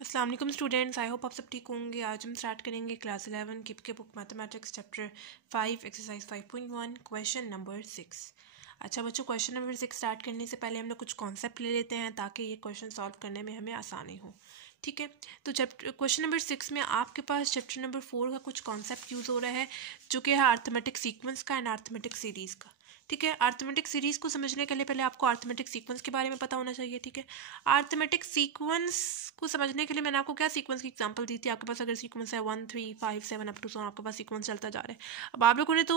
अस्सलाम वालेकुम students, I hope आप सब ठीक होंगे। आज हम स्टार्ट करेंगे क्लास 11 कीप के book mathematics chapter 5 exercise 5.1 question number 6। अच्छा बच्चों, क्वेश्चन नंबर 6 स्टार्ट करने से पहले हम लोग कुछ कॉन्सेप्ट ले लेते हैं ताकि ये क्वेश्चन सॉल्व करने में हमें आसानी हो। ठीक है, तो चैप्टर क्वेश्चन नंबर 6 में आपके पास चैप्टर नंबर 4 का कुछ कॉन्सेप्ट यूज़ हो रहा है जो कि है अर्थमेटिक सीक्वेंस का एंड अर्थमेटिक सीरीज़ का। ठीक है, अर्थमेटिक सीरीज़ को समझने के लिए पहले आपको अर्थमेटिक सीक्वेंस के बारे में पता होना चाहिए। ठीक है, अर्थमेटिक सीक्वेंस को समझने के लिए मैंने आपको क्या सीक्वेंस की एग्जांपल दी थी। आपके पास अगर सीक्वेंस है 1 3 5 7 अप टू 7, आपके पास सीक्वेंस चलता जा रहा है। अब आप लोगों ने तो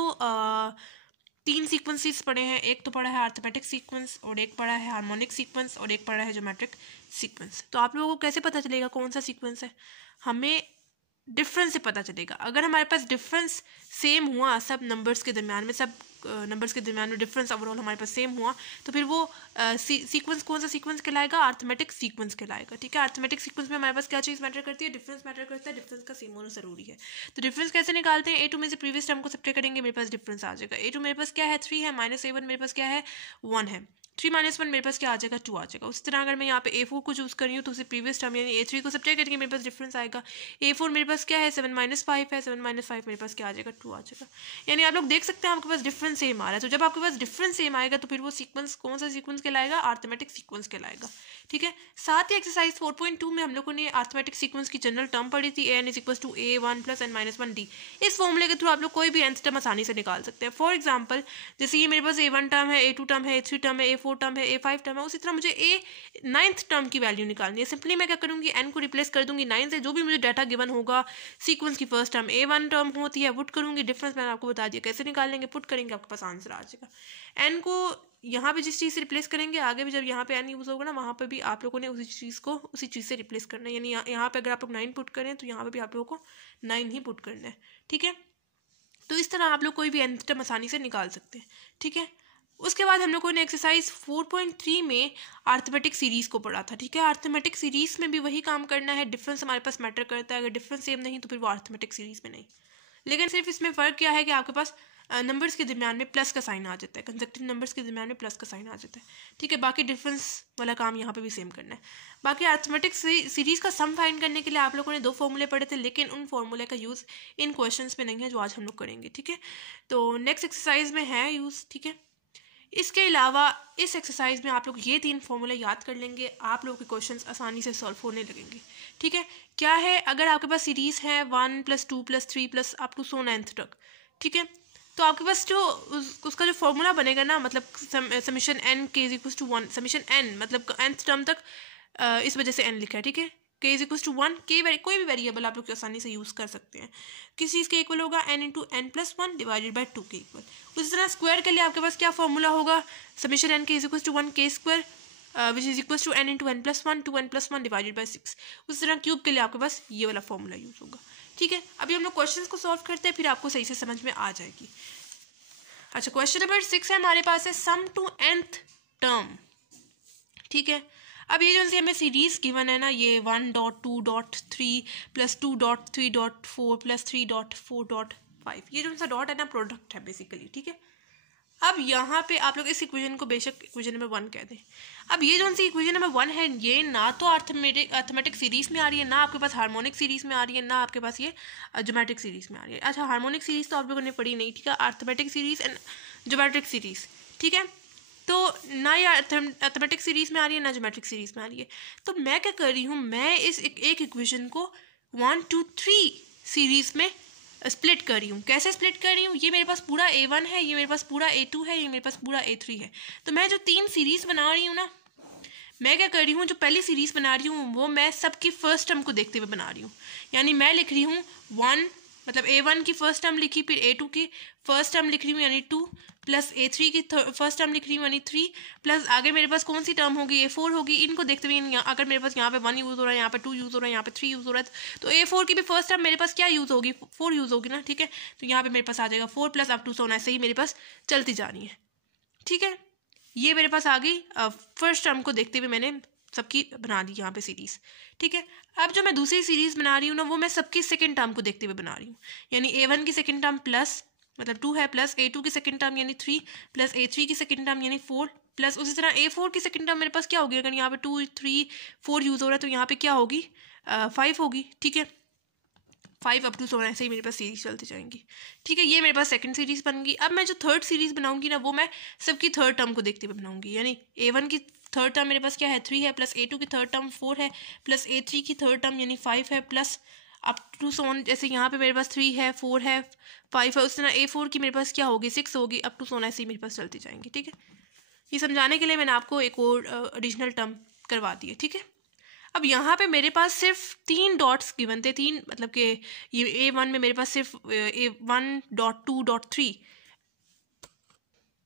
3 सीक्वेंसेस पढ़े हैं। एक तो पढ़ा है अर्थमेटिक सीक्वेंस और एक पढ़ा है हार्मोनिक सीक्वेंस और एक पढ़ा है ज्योमेट्रिक सीक्वेंस। तो आप लोगों को कैसे पता चलेगा कौन सा सीक्वेंस है? हमें डिफरेंस से पता चलेगा। अगर हमारे पास डिफरेंस सेम हुआ सब नंबर्स के दरमियान में, सब नंबर्स के दरमियान में डिफरेंस ओवरऑल हमारे पास सेम हुआ, तो फिर वो सीक्वेंस कौन सा सीक्वेंस कहलाएगा? अर्थमेटिक सीक्वेंस कहलाएगा। ठीक है, अर्थमेटिक सीक्वेंस में हमारे पास क्या चीज़ मैटर करती है? डिफरेंस मैटर करता है। डिफरेंस का सेम होना जरूरी है। तो डिफरेंस कैसे निकालते हैं? A2 में से प्रीवियस टर्म को सब्ट्रैक्ट करेंगे, मेरे पास डिफरेंस आ जाएगा। A2 मेरे पास क्या है? 3 है, -A1 मेरे पास क्या है? 1 है। 3 - 1 मेरे पास क्या आ जाएगा? 2 आ जाएगा। उसी तरह अगर मैं यहाँ पे A4 को चूज़ कर रही हूँ तो उसे प्रीवियस टर्म यानी A3 को सब्ट्रैक्ट करके मेरे पास डिफरेंस आएगा। A4 मेरे पास क्या है? 7 - 5 है। 7 - 5 मेरे पास क्या आ जाएगा? 2 आ जाएगा। यानी आप लोग देख सकते हैं आपके पास डिफरेंस सेम आ रहा है। तो जब आपके पास डिफरेंस सेम आएगा तो फिर वो सीक्वेंस कौन सा सीक्वेंस कहलाएगा? अर्थमेटिक सीक्वेंस कहलाएगा। ठीक है, साथ ही एक्सरसाइज 4.2 में हम लोगों ने अर्थमेटिक सीक्वेंस की जनरल टर्म पढ़ी थी, an = a1 + n - 1d। इस फॉर्मूले के थ्रू आप लोग कोई भी nth टर्म आसानी से निकाल सकते हैं। फॉर एग्जाम्पल, जैसे ये मेरे पास a1 टर्म है, a2 टर्म है, a3 टर्म है, a4 टर्म है, a5 टर्म है, उसी तरह मुझे a9th टर्म की वैल्यू निकालनी है। सिंपली मैं क्या करूँगी? n को रिप्लेस कर दूंगी 9 से। जो भी मुझे डाटा गिवन होगा सीक्वेंस की फर्स्ट टर्म a1 टर्म होती है, पुट करूंगी। डिफरेंस मैंने आपको बता दिया कैसे निकालेंगे, पुट करेंगे, आपके पास आंसर आ जाएगा। n को यहाँ पे जिस चीज़ से रिप्लेस करेंगे, आगे भी जब यहाँ पे n यूज़ होगा ना, वहाँ पे भी आप लोगों ने उसी चीज़ को उसी चीज़ से रिप्लेस करना है। यानी यहाँ पे अगर आप लोग 9 पुट करें तो यहाँ पे भी आप लोगों को 9 ही पुट करना है। ठीक है, तो इस तरह आप लोग कोई भी nth टर्म आसानी से निकाल सकते हैं। ठीक है, उसके बाद हम लोगों ने एक्सरसाइज 4.3 में अर्थमेटिक सीरीज़ को पढ़ा था। ठीक है, अर्थमेटिक सीरीज़ में भी वही काम करना है। डिफरेंस हमारे पास मैटर करता है। अगर डिफरेंस सेम नहीं तो फिर वो अर्थमेटिक सीरीज़ में नहीं। लेकिन सिर्फ इसमें फ़र्क क्या है कि आपके पास नंबर्स के दरमियान में प्लस का साइन आ जाता है। कंसेक्टिव नंबर्स के दरमियान में प्लस का साइन आ जाता है। ठीक है, बाकी डिफरेंस वाला काम यहाँ पे भी सेम करना है। बाकी अर्थमेटिक सीरीज़ का सम फाइंड करने के लिए आप लोगों ने 2 फॉर्मूले पढ़े थे, लेकिन उन फॉर्मूले का यूज़ इन क्वेश्चंस में नहीं है जो आज हम लोग करेंगे। ठीक है, तो नेक्स्ट एक्सरसाइज में है यूज़। ठीक है, इसके अलावा इस एक्सरसाइज में आप लोग ये 3 फॉर्मूले याद कर लेंगे, आप लोगों के क्वेश्चंस आसानी से सॉल्व होने लगेंगे। ठीक है, क्या है? अगर आपके पास सीरीज़ है 1 + 2 + 3 + अप टू 9th तक, ठीक है, तो आपके पास जो उसका जो फॉर्मूला बनेगा ना, मतलब summation n k = 1, summation n मतलब nth टर्म तक, इस वजह से n लिखा है। ठीक है, k = 1, कोई भी वेरिएबल आप लोग आसानी से यूज़ कर सकते हैं। किस चीज़ के इक्वल होगा? n × n + 1 / 2 के इक्वल। उसी तरह स्क्वायर के लिए आपके पास क्या फॉर्मूला होगा? Summation n k = 1 k² which is equals to n × n + 1 2n + 1 / 6। उसी तरह क्यूब के लिए आपके पास ये वाला फॉर्मूला यूज़ होगा। ठीक है, अभी हम लोग क्वेश्चंस को सॉल्व करते हैं, फिर आपको सही से समझ में आ जाएगी। अच्छा, क्वेश्चन नंबर 6 है हमारे पास है सम टू nth टर्म। ठीक है, अब ये जो सी हमें सीरीज गिवन है ना, ये 1.2.3 + 2.3.4 + 3.4.5, ये जो सा डॉट है ना, प्रोडक्ट है बेसिकली। ठीक है, अब यहाँ पे आप लोग इस इक्वेशन को बेशक इक्वेशन नंबर 1 कह दें। अब ये जो सी इक्वेशन नंबर 1 है, ये ना तो अर्थमेटिक सीरीज में आ रही है, ना आपके पास हार्मोनिक सीरीज में आ रही है, ना आपके पास ये ज्योमेट्रिक सीरीज में आ रही है। अच्छा, हार्मोनिक सीरीज तो आप लोगों ने पढ़ी नहीं। ठीक है, arithmetic series and geometric series. ठीक है, तो ना ये अर्थमेटिक सीरीज में आ रही है, ना ज्योमेट्रिक सीरीज में आ रही है। तो मैं क्या कर रही हूँ, मैं इस एक इक्वेशन को 1 2 3 सीरीज में स्प्लिट कर रही हूँ। कैसे स्प्लिट कर रही हूँ? ये मेरे पास पूरा a1 है, ये मेरे पास पूरा a2 है, ये मेरे पास पूरा a3 है। तो मैं जो 3 सीरीज बना रही हूँ ना, मैं क्या कर रही हूँ, जो पहली सीरीज बना रही हूँ वो मैं सबकी फर्स्ट टर्म को देखते हुए बना रही हूँ। यानी मैं लिख रही हूँ 1 मतलब a1 की फर्स्ट टर्म लिखी, फिर a2 की फर्स्ट टर्म लिख रही हूँ यानी 2, प्लस a3 की फर्स्ट टर्म लिख रही हूँ यानी 3, प्लस आगे मेरे पास कौन सी टर्म होगी? a4 होगी। इनको देखते हुए अगर मेरे पास यहाँ पे 1 यूज़ हो रहा है, यहाँ पे 2 यूज़ हो रहा है, यहाँ पे 3 यूज़ हो रहा है, तो a4 की भी फर्स्ट टर्म मेरे पास क्या यूज़ होगी? 4 यूज़ होगी ना। ठीक है, तो यहाँ पे मेरे पास आ जाएगा 4 + अप टू 7, ऐसे ही मेरे पास चलती जा रही है। ठीक है, ये मेरे पास आ गई। फर्स्ट टर्म को देखते हुए मैंने सबकी बना दी यहाँ पे सीरीज। ठीक है, अब जो मैं दूसरी सीरीज बना रही हूँ ना, वो मैं सबकी सेकंड टर्म को देखते हुए बना रही हूँ। यानी a1 की सेकंड टर्म प्लस मतलब 2 है, प्लस a2 की सेकंड टर्म यानी 3, प्लस a3 की सेकंड टर्म यानी 4, प्लस उसी तरह A4 की सेकंड टर्म मेरे पास क्या होगी, अगर यहाँ पे 2 3 4 यूज़ हो रहा है तो यहाँ पे क्या होगी 5 होगी, ठीक है 5 अप टू 7 ऐसे ही मेरे पास सीरीज चलती जाएंगी, ठीक है। ये मेरे पास सेकंड सीरीज बन गई। अब मैं जो थर्ड सीरीज बनाऊंगी ना वो मैं सबकी थर्ड टर्म को देखते हुए बनाऊंगी, यानी A1 की थर्ड टर्म मेरे पास क्या है 3 है, प्लस A2 की थर्ड टर्म 4 है, प्लस A3 की थर्ड टर्म यानी 5 है, प्लस अप टू 7 जैसे यहाँ पे मेरे पास 3 है 4 है 5 है, उस तरह A4 की मेरे पास क्या होगी 6 होगी, अप टू 7 ऐसे ही मेरे पास चलती जाएंगी, ठीक है। ये समझाने के लिए मैंने आपको एक और एडिशनल टर्म करवा दी है, ठीक है। अब यहाँ पे मेरे पास सिर्फ 3 डॉट्स गिवन थे, 3 मतलब कि ये A1 में मेरे पास सिर्फ A1.2.3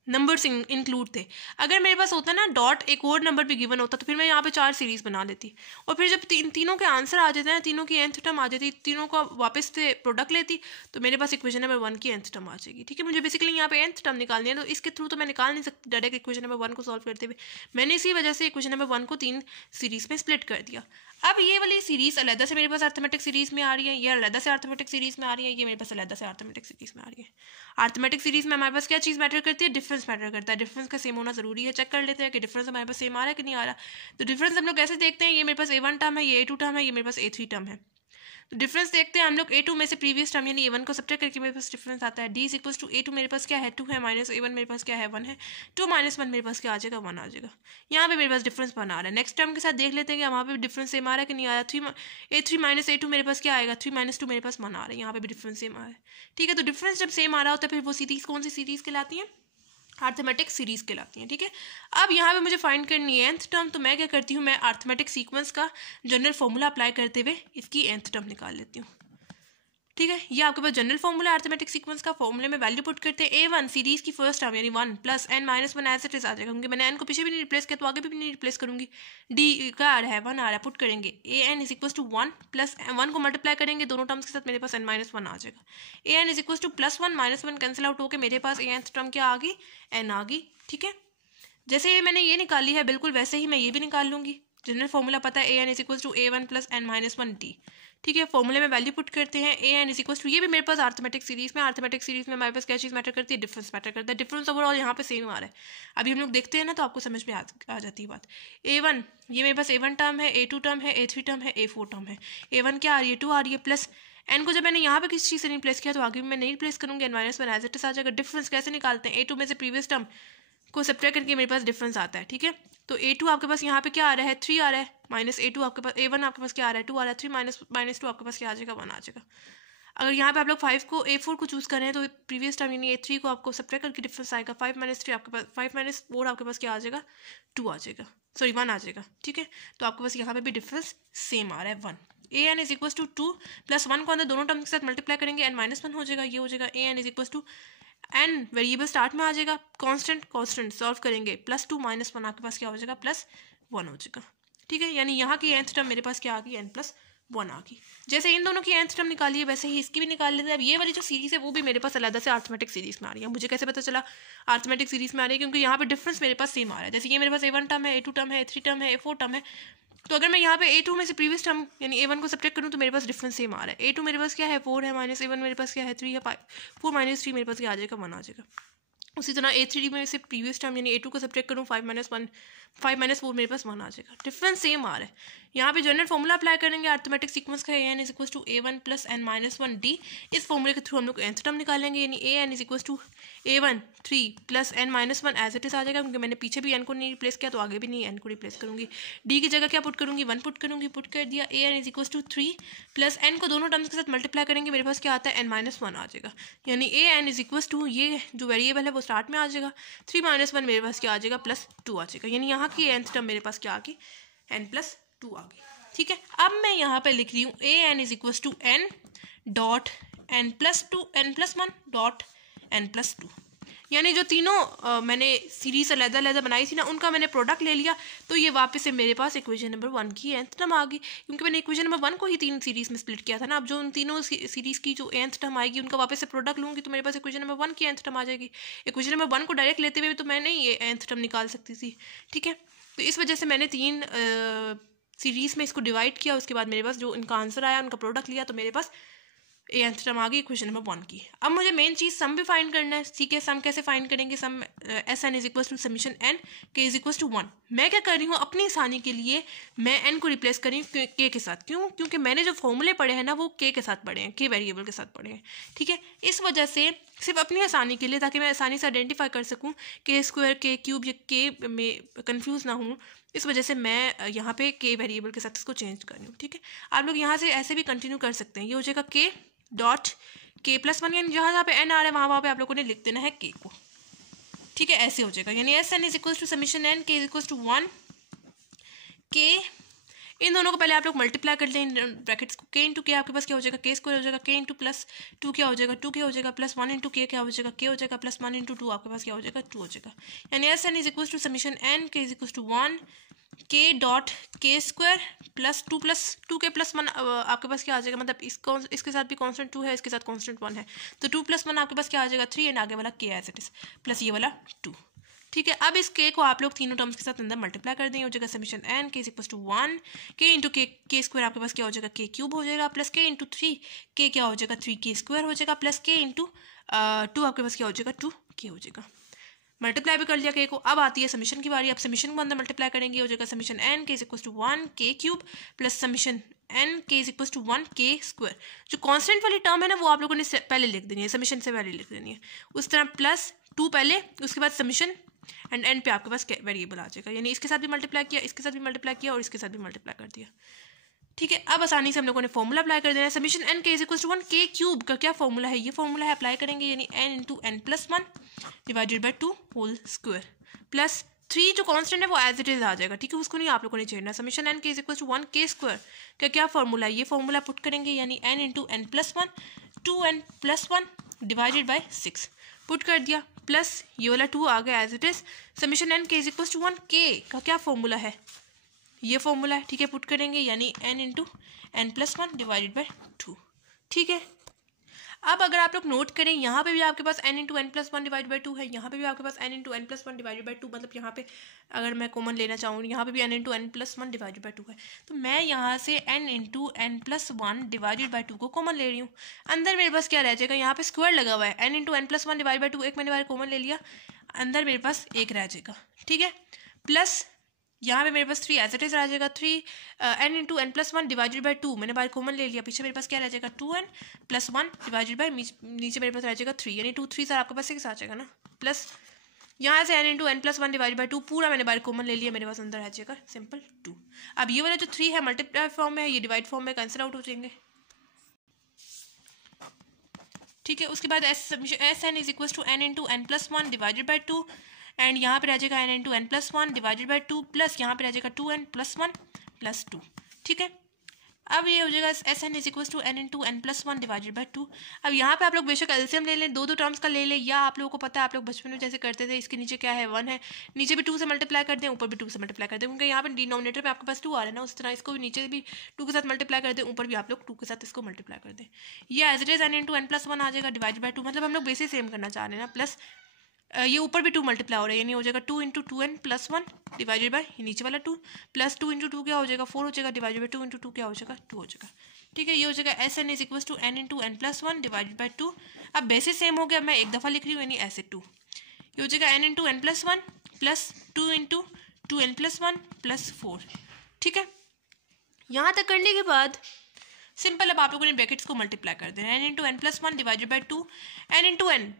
नंबर्स इंक्लूड थे। अगर मेरे पास होता ना डॉट एक और नंबर भी गिवन होता तो फिर मैं यहाँ पे 4 सीरीज बना लेती, और फिर जब तीनों के आंसर आ जाते हैं, तीनों की nth टर्म आ जाती, तीनों का वापस से प्रोडक्ट लेती तो मेरे पास इक्वेशन नंबर 1 की nth टर्म आ जाएगी, ठीक है। मुझे बेसिकली यहाँ पे nth टर्म निकालनी है, तो इसके थ्रू तो मैं निकाल नहीं सकती डायरेक्ट इक्वेशन नंबर 1 को सॉल्व करते हुए। मैंने इसी वजह से इक्वेशन नंबर 1 को 3 सीरीज में स्प्लिट कर दिया। अब ये वाली सीरीज अलहदा से मेरे पास अर्थमेटिक सीरीज में आ रही है, ये अलहदा से अर्थमेटिक सीरीज में आ रही है, ये मेरे पास अलहदा से अर्थमेटिक सीरीज में आ रही है। अर्थमेटिक सीरीज में हमारे पास क्या चीज़ मैटर करती है, डिफरेंस मैटर करता है। डिफरेंस का सेम होना जरूरी है, चेक कर लेते हैं कि डिफरेंस हमारे पास सेम आ रहा है कि नहीं आ रहा। तो डिफरेंस हम लोग कैसे देखते हैं, ये मेरे पास A1 टर्म है, ये A2 टर्म है, ये मेरे पास A3 टर्म है। तो डिफरेंस देखते हैं हम लोग A2 में से प्रीवियस टर्म यानी A1 को सब्ट्रैक्ट करके मेरे पास डिफरेंस आता है। D is equals to A2 मेरे पास क्या है 2 है, माइनस A1 मेरे पास क्या है 1 है, 2 माइनस 1 मेरे पास क्या आ जाएगा 1 आ जाएगा। यहाँ पे मेरे पास डिफरेंस बना रहा है। नेक्स्ट टर्म के साथ देख लेते हैं कि वहाँ पे डिफरेंस सेम आ रहा है कि नहीं आ रहा। A3 माइनस A2 मेरे पास क्या आएगा 3 माइनस 2 मेरे पास 1 आ रहा है, यहाँ पे भी डिफरेंस सेम आ रहा है, ठीक है। तो डिफरेंस जब सेम आ रहा होता है फिर वो सीरीज कौन सी सीरीज कहलाती है, अर्थमेटिक सीरीज कहलाती हैं, ठीक है। अब यहाँ पे मुझे फाइंड करनी है nth टर्म, तो मैं क्या करती हूँ, मैं अर्थमेटिक सीक्वेंस का जनरल फॉर्मूला अप्लाई करते हुए इसकी nth टर्म निकाल लेती हूँ, ठीक है। ये आपके पास जनरल फॉर्मूला अर्थमेटिक सीक्वेंस का, फॉर्मूले में वैल्यू पुट करते हैं A1 सीरीज की फर्स्ट टर्म यानी 1 plus n minus 1 as it is आ जाएगा, क्योंकि मैंने n को पीछे भी नहीं रिप्लेस किया तो आगे भी नहीं रिप्लेस करूंगी। D का आ रहा है 1 आ रहा है, पुट करेंगे an is equal to 1 plus 1 को मल्टीप्लाई करेंगे दोनों टर्म्स के साथ, मेरे पास n माइनस 1 आ जाएगा। an is equal to plus 1 minus 1 cancel out होकर मेरे पास nth टर्म क्या आ गई n आ गई, ठीक है। जैसे ये मैंने ये निकाली है बिल्कुल वैसे ही मैं ये भी निकाल लूंगी। जनरल फॉर्मूला पता है an is equal to A1 plus n minus 1 D, ठीक है। फॉर्मूले में वैल्यू पुट करते हैं an इज इक्वल टू, ये भी मेरे पास अर्थमेटिक सीरीज में, अर्थमेटिक सीरीज में हमारे पास क्या चीज़ मैटर करती है, डिफरेंस मैटर करता है। डिफरेंस ओवरऑल यहाँ पे सेम आ रहा है, अभी हम लोग देखते हैं ना तो आपको समझ में आ जाती है बात। A1 ये मेरे पास A1 टर्म है, A2 टर्म है, A3 टर्म है, A4 टर्म है। A1 क्या आ रही है 2 आ रही है, प्लस n को जब मैंने यहाँ पे किसी चीज़ से नहीं रिप्लेस किया तो आगे भी मैं नहीं रिप्लेस करूँगी, n minus 1 as it is आ जाएगा। डिफरेंस कैसे निकालते हैं, A2 में से प्रीवियस टर्म को सब्ट्रैक्ट करके मेरे पास डिफरेंस आता है, ठीक है। तो A2 आपके पास यहाँ पे क्या आ रहा है 3 आ रहा है, माइनस A2 आपके पास A1 आपके पास क्या आ रहा है 2 आ रहा है, 3 माइनस 2 आपके पास क्या आ जाएगा 1 आ जाएगा। अगर यहाँ पे आप लोग 5 को A4 को चूज करें तो प्रीवियस टर्म यानी A3 को आपको सब्ट्रैक्ट करके डिफरेंस आएगा। 5 माइनस 3 आपके पास 5 माइनस 4 आपके पास क्या आ जाएगा 2 आ जाएगा, सॉरी 1 आ जाएगा, ठीक है। तो आपके पास यहाँ पे भी डिफरेंस सेम आ रहा है 1। an is equal to 2 plus 1 को अंदर दोनों टर्म के साथ मल्टीप्लाई करेंगे n माइनस 1 हो जाएगा, ये हो जाएगा an is equal to n variable start में आ जाएगा, कांस्टेंट सॉल्व करेंगे प्लस 2 माइनस 1 आपके पास क्या हो जाएगा प्लस 1 हो जाएगा, ठीक है। यानी यहाँ की nth टर्म मेरे पास क्या आ गई n प्लस 1 आ गई। जैसे इन दोनों की nth टर्म निकाली है वैसे ही इसकी भी निकाल लेते हैं। अब ये वाली जो सीरीज है वो भी मेरे पास अलग से अर्थमेटिक सीरीज में आ रही है। मुझे कैसे पता चला अर्थमेटिक सीरीज में आ रही है, क्योंकि यहाँ पे डिफरेंस मेरे पास सेम आ रहा है। जैसे ये मेरे पास A1 टर्म है, A2 टर्म है, A3 टर्म है, A4 टर्म है, तो अगर मैं यहाँ पे A2 में से प्रीवियस टर्म यानी A1 को सब्ट्रैक्ट करूँ तो मेरे पास डिफरेंस सेम आ रहा है। A2 मेरे पास क्या है 4 है, माइनस A1 मेरे पास क्या है 3 है, 4 माइनस 3 मेरे पास क्या आ जाएगा 1 आ जाएगा। उसी तरह A3 में से प्रीवियस टर्म यानी A2 को सब्ट्रैक्ट करूँ 5 माइनस 4 मेरे पास 1 आ जाएगा। डिफरेंस सेम आ रहा है। यहाँ पे जनरल फॉर्मूला अप्लाई करेंगे अर्थमेटिक सीक्वेंस का an is equal to A1 plus n minus 1 D। इस फॉर्मूले के थ्रू हम लोग nth टर्म निकालेंगे यानी an is equal to A1 3 plus n minus 1 as it is आ जाएगा, क्योंकि मैंने पीछे भी n को नहीं रिप्लेस किया तो आगे भी नहीं n को रिप्लेस करूंगी। D की जगह क्या पुट करूंगी 1 पुट करूंगी, पुट कर दिया। an is equal to 3 plus n को दोनों टर्म्स के साथ मल्टीप्लाई करेंगे मेरे पास क्या आता है n माइनस 1 आ जाएगा, यानी an इज इक्वल टू ये जो वेरिएबल है वो स्टार्ट में आ जाएगा, 3 माइनस 1 मेरे पास क्या आ जाएगा प्लस 2 आ जाएगा, यानी यहाँ की nth टर्म मेरे पास क्या आ गई n प्लस 2 आ गई, ठीक है। अब मैं यहाँ पे लिख रही हूँ an is equal to n dot n plus 1 dot n plus 2, यानी जो तीनों मैंने सीरीज अलग बनाई थी ना उनका मैंने प्रोडक्ट ले लिया, तो ये वापस से मेरे पास इक्वेशन नंबर 1 की nth टर्म आ गई, क्योंकि मैंने इक्वेशन नंबर 1 को ही 3 सीरीज में स्प्लिट किया था ना। अब जो उन तीनों सीरीज की जो nth टर्म आएगी उनका वापस से प्रोडक्ट लूँगी तो मेरे पास इक्वेशन नंबर 1 की nth टर्म आ जाएगी। इक्वेशन नंबर 1 को डायरेक्ट लेते हुए तो मैं नहीं ये nth टर्म निकाल सकती थी, ठीक है। तो इस वजह से मैंने 3 सीरीज में इसको डिवाइड किया, उसके बाद मेरे पास जो इनका आंसर आया उनका प्रोडक्ट लिया तो मेरे पास nth टर्म आ गई इक्वेशन नंबर 1 की। अब मुझे मेन चीज़ सम भी फाइंड करना है, ठीक है। सम कैसे फाइंड करेंगे, sum S N is equal to summation N के इज इक्वल टू 1। मैं क्या कर रही हूँ, अपनी आसानी के लिए मैं एन को रिप्लेस कर रही हूँ के के साथ। क्यों? क्योंकि मैंने जो फॉर्मूले पढ़े हैं ना वो के साथ पढ़े हैं, के वेरिएबल के साथ पढ़े हैं, ठीक है। इस वजह से सिर्फ अपनी आसानी के लिए, ताकि मैं आसानी से आइडेंटिफाई कर सकूँ के स्क्वायर के क्यूब या के में कन्फ्यूज़ ना हूँ, इस वजह से मैं यहाँ पे के वेरिएबल के साथ इसको चेंज कर रही हूँ, ठीक है। आप लोग यहाँ से ऐसे भी कंटिन्यू कर सकते हैं। ये हो जाएगा के डॉट के प्लस 1, यानी जहाँ पे एन आ रहा है वहाँ पे आप लोगों ने लिख देना है के को, ठीक है। ऐसे हो जाएगा, यानी S N is equal to summation N के इज इक्वल टू 1 के। इन दोनों को पहले आप लोग मल्टीप्लाई कर लें ब्रैकेट्स को। के इंटू के आपके पास क्या हो जाएगा, के स्क्वायर हो जाएगा। के इंटू प्लस 2 क्या हो जाएगा, 2 के हो जाएगा। प्लस 1 इंटू के क्या हो जाएगा, के हो जाएगा। प्लस 1 इंटू 2 आपके पास क्या हो जाएगा, 2 हो जाएगा। यानी S N is equal to summation N के इज इक्वल टू 1 के डॉट के स्क्वायर प्लस 2 के प्लस 1 आपके पास क्या आ जाएगा, मतलब इसके साथ भी कांस्टेंट 2 है, इसके साथ कांस्टेंट 1 है, तो 2 + 1 आपके पास क्या आ जाएगा 3, एंड आगे वाला के एज इट इज प्लस ये वाला 2, ठीक है। अब इस के को आप लोग तीनों टर्म्स के साथ अंदर मल्टीप्लाई कर देंगे, हो जाएगा समीशन एन के इज इक्वल टू 1 के इंटू के स्क्वायर आपके पास क्या हो जाएगा, के क्यूब हो जाएगा, प्लस के इंटू 3 के क्या हो जाएगा 3 के स्क्वायर हो जाएगा, प्लस के इंटू 2 आपके पास क्या हो जाएगा 2 के हो जाएगा। मल्टीप्लाई भी कर लिया के को। अब आती है समीशन की बारी। अब समीशन को अंदर मल्टीप्लाई करेंगे, हो जाएगा समीशन एन के इज इक्वल टू 1 के क्यूब प्लस समीशन एन के इज इक्वल टू 1 के स्क्वायर। जो कांस्टेंट वाली टर्म है ना वो आप लोगों ने पहले लिख देनी है, समीशन से पहले लिख देनी है। उस तरह प्लस 2 पहले, उसके बाद समीशन एंड एन पे आपके पास वेरिएबल आ जाएगा। यानी इसके साथ भी मल्टीप्लाई किया, इसके साथ भी मल्टीप्लाई किया और इसके साथ भी मल्टीप्लाई कर दिया, ठीक है। अब आसानी से हम लोगों ने फॉर्मूला अप्लाई कर देना है। समीशन एन के इज इक्वल टू 1 के क्यूब का क्या फॉर्मूला है, ये फॉर्मूला है, अप्लाई करेंगे, यानी N into N plus 1 divided by 2 whole square plus 3 जो कांस्टेंट है वो एज इट इज आ जाएगा, ठीक है, उसको नहीं आप लोगों ने छेड़ना। समीशन एन के इज इक्वल टू 1 के स्क्वायर का क्या फॉर्मूला है, ये फॉर्मूला पुट करेंगे, यानी N into N plus 1 2n plus 1 divided by 6 पुट कर दिया, प्लस ये वाला 2 आ गया as it is. Summation N के इज इक्वल टू 1 के का क्या फॉर्मूला है, ये फॉर्मूला है, ठीक है, पुट करेंगे, यानी n into N plus 1 divided by 2, ठीक है। अब अगर आप लोग नोट करें, यहाँ पे भी आपके पास n into N plus 1 divide by 2 है, यहाँ पे भी आपके पास n into N plus 1 divide by 2, मतलब यहाँ पे अगर मैं कॉमन लेना चाहूँ, यहाँ पे भी n into N plus 1 divide by 2 है, तो मैं यहाँ से n into N plus 1 divided by 2 को कॉमन ले रही हूँ। अंदर मेरे पास क्या रह जाएगा, यहाँ पे स्क्वायर लगा हुआ है, n into N plus 1 divide by 2, एक मैंने बाहर कॉमन ले लिया, अंदर मेरे पास एक रह जाएगा, ठीक है, प्लस यहाँ पे मेरे पास 3 एज इट इज रह जाएगा। 3 n into N plus 1 divided by 2 मैंने बाहर कॉमन ले लिया, पीछे मेरे पास क्या रह जाएगा 2n प्लस 1 डिवाइडेड बाई नीचे मेरे पास रह जाएगा 3, यानी 2 3 सर आपके पास 6 आ जाएगा ना, प्लस यहाँ से n into N plus 1 divide by 2 पूरा मैंने बाहर कॉमन ले लिया, मेरे पास अंदर रह जाएगा सिंपल 2। अब ये वाला जो 3 है मल्टीप्लाई फॉर्म में है, ये डिवाइड फॉर्म में कैंसिल आउट हो जाएंगे, ठीक है। उसके बाद S N is equal to N into N plus 1 divided by 2 and यहाँ पे रह जाएगा n into N plus 1 divided by 2 plus यहाँ पे रह जाएगा 2n प्लस 1 प्लस 2, ठीक है। अब ये हो जाएगा S N is equal to N into N plus 1 divided by 2। अब यहाँ पे आप लोग बेशक एलसीएम ले लें, दो टर्म्स का ले लें, या आप लोगों को पता है, आप लोग बचपन में जैसे करते थे, इसके नीचे क्या है 1 है, नीचे भी 2 से मल्टीप्लाई कर दें, ऊपर भी 2 से मल्टीप्लाई कर दें, क्योंकि यहाँ पे डिनोमिनेटर पे आपके पास 2 आ रहा है ना, उस तरह इसको भी नीचे भी 2 के साथ मल्टीप्लाई कर दें, ऊपर भी आप लोग 2 के साथ इसको मल्टीप्लाई कर दें। ये as it is N into N plus 1 आ जाएगा डिवाइडेड बाई 2, मतलब हम लोग बेसिस सेम करना चाह रहे हैं ना, प्लस ये ऊपर भी 2 मल्टीप्लाई हो रहा है, यानी हो जाएगा 2 into 2n plus 1 divided by नीचे वाला 2 प्लस 2 इंटू 2 क्या हो जाएगा 4 हो जाएगा डिवाइडेड बाई 2 इंटू 2 क्या हो जाएगा 2 हो जाएगा, ठीक है। ये हो जाएगा S N is equal to N into N plus 1 divided by 2। अब बेसिस सेम हो गया, मैं एक दफ़ा लिख रही हूँ, यानी ऐसे 2, ये हो जाएगा N into N plus 1 plus 2 into 2n plus 1 plus 4, ठीक है। यहाँ तक करने के बाद सिंपल अब आप लोगों ने ब्रैकेट्स को मल्टीप्लाई कर देना, N into N plus 1 divided by 2, N into N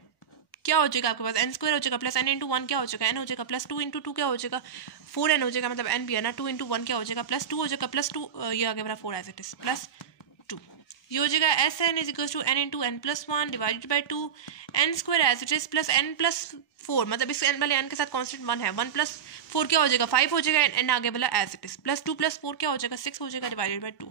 क्या हो जाएगा आपके पास एन स्क्वायर हो जाएगा, प्लस एन इंटू 1 क्या हो जाएगा एन हो जाएगा, प्लस 2 इंटू 2 क्या हो जाएगा 4n हो जाएगा, मतलब एन भी है ना, 2 इंटू 1 क्या हो जाएगा प्लस 2 हो जाएगा, प्लस 2 ये आ गया मेरा 4 एज इट इज प्लस 2। ये हो जाएगा S N is equal to N into N plus 1 divided by 2 N square as it is plus N plus 4, मतलब इस एन वाले एन के साथ कांस्टेंट 1 है, 1 प्लस 4 क्या हो जाएगा 5 हो जाएगा, एन आगे वाला as it is plus 2 plus 4 क्या हो जाएगा 6 हो जाएगा डिवाइडेड बाई 2।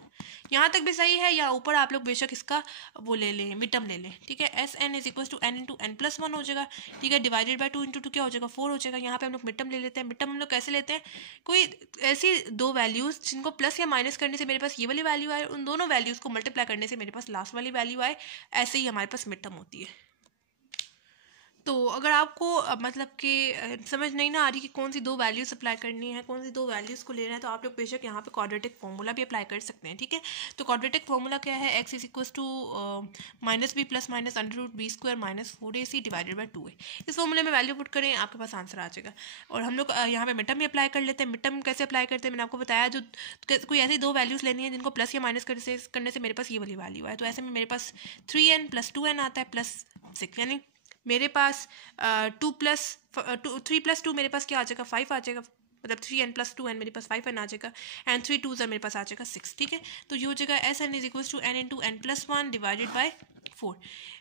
यहाँ तक भी सही है, या ऊपर आप लोग बेशक इसका वो ले लें, मिडटर्म ले लें, ठीक है। S N is equal to N into N plus 1 हो जाएगा, ठीक है, डिवाइडेड बाई 2 इंटू 2 क्या हो जाएगा 4 हो जाएगा। यहाँ पे हम लोग मिडटर्म ले लेते हैं। मिडटर्म हम लोग कैसे लेते हैं, कोई ऐसी दो वैल्यूज़ जिनको प्लस या माइनस करने से मेरे पास ये वाली वैल्यू आए, उन दोनों वैल्यूज़ को मल्टीप्लाई करने से मेरे पास लास्ट वाली वैल्यू आए, ऐसे ही हमारे पास मिडटर्म होती है। तो अगर आपको मतलब कि समझ नहीं ना आ रही कि कौन सी दो वैल्यूज़ अप्लाई करनी है, कौन सी दो वैल्यूज़ को लेना है, तो आप लोग बेशक यहाँ पे क्वाड्रेटिक फॉर्मूला भी अप्लाई कर सकते हैं, ठीक है। तो क्वाड्रेटिक फॉर्मूला क्या है, X is equals to -b plus minus √b² minus 4ac divided by 2a। इस फॉर्मूले में वैल्यू पुट करें, आपके पास आंसर आ जाएगा। और हम लोग यहाँ पे मिड टर्म भी अप्लाई कर लेते हैं। मिड टर्म कैसे अप्लाई करते हैं मैंने आपको बताया, जो कोई ऐसी दो वैल्यूज़ लेनी है जिनको प्लस या माइनस करने से मेरे पास ये वाली वैल्यू है। तो ऐसे में मेरे पास 3n + 2n आता है प्लस 6, यानी मेरे पास 3 + 2 मेरे पास क्या आ जाएगा, 5 आ जाएगा। मतलब 3n + 2n मेरे पास 5n आ जाएगा एंड 3 2s मेरे पास आ जाएगा 6, ठीक है। तो ये हो जाएगा SN = n × n + 1 divided by 4।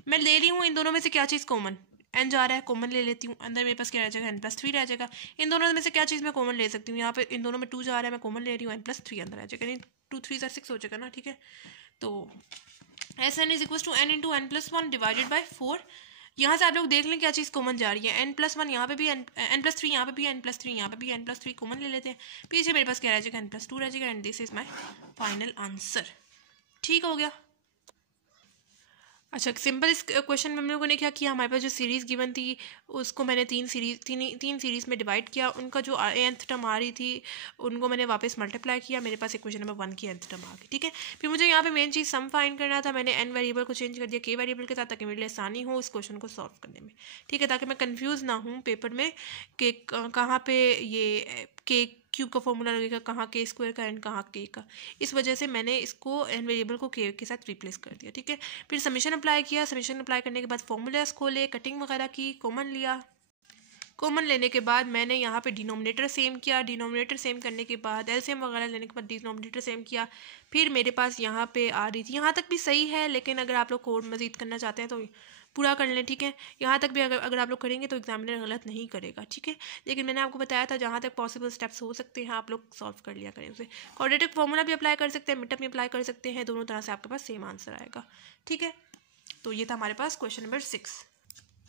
मैं ले रही हूँ इन दोनों में से क्या चीज़ कॉमन, n जा रहा है, कॉमन ले लेती हूँ। अंदर मेरे पास क्या रह जाएगा, n + 3 रह जाएगा। इन दोनों में से क्या चीज़ मैं कॉमन ले सकती हूँ, यहाँ पे इन दोनों में 2 जा रहा है, मैं कॉमन ले रही हूँ, n + 3 अंदर आ जाएगा, यानी 2 3 6 हो जाएगा ना, ठीक है। तो SN = n × n + 1 divided by 4। यहाँ से आप लोग देख लें क्या चीज़ कॉमन जा रही है, n + 1 यहाँ पे भी, n + 3 यहाँ पे भी, n + 3 यहाँ पे भी, n + 3 कॉमन ले लेते हैं। पीछे मेरे पास क्या रह जाएगा, n + 2 रह जाएगा and this is my final answer. ठीक हो गया। अच्छा, सिंपल इस क्वेश्चन में हम लोगों ने क्या किया, हमारे पास जो सीरीज़ गिवन थी उसको मैंने तीन सीरीज़ में डिवाइड किया। उनका जो nth टर्म आ रही थी उनको मैंने वापस मल्टीप्लाई किया, मेरे पास इक्वेशन नंबर 1 की nth टर्म आ गई, ठीक है। फिर मुझे यहाँ पे मेन चीज़ सम फाइंड करना था। मैंने n वेरिएबल को चेंज कर दिया k वेरिएबल के साथ, ताकि मेरे लिए आसानी हो इस क्वेश्चन को सॉल्व करने में, ठीक है, ताकि मैं कन्फ्यूज़ ना हूँ पेपर में कि कहाँ पे ये k³ का फॉर्मूला लगेगा, कहाँ k² का एंड कहाँ k का। इस वजह से मैंने इसको n वेरिएबल को k के साथ रिप्लेस कर दिया, ठीक है। फिर समेशन अप्लाई किया, समेशन अप्लाई करने के बाद फॉर्मूलाज खोले, कटिंग वगैरह की, कॉमन लिया। कॉमन लेने के बाद मैंने यहाँ पे डिनोमिनेटर सेम किया, डिनोमिनेटर सेम करने के बाद एलसीएम वगैरह लेने के बाद डिनोमिनेटर सेम किया। फिर मेरे पास यहाँ पे आ रही थी, यहाँ तक भी सही है, लेकिन अगर आप लोग कोड मज़ीद करना चाहते हैं तो पूरा कर लें, ठीक है। यहाँ तक भी अगर आप लोग करेंगे तो एग्जामिनर गलत नहीं करेगा, ठीक है। लेकिन मैंने आपको बताया था जहाँ तक पॉसिबल स्टेप्स हो सकते हैं आप लोग सॉल्व कर लिया करें उसे। क्वाड्रेटिक फॉर्मूला भी अप्लाई कर सकते हैं, मिड टर्म भी अप्लाई कर सकते हैं, दोनों तरह से आपके पास सेम आंसर आएगा, ठीक है। तो ये था हमारे पास क्वेश्चन नंबर 6।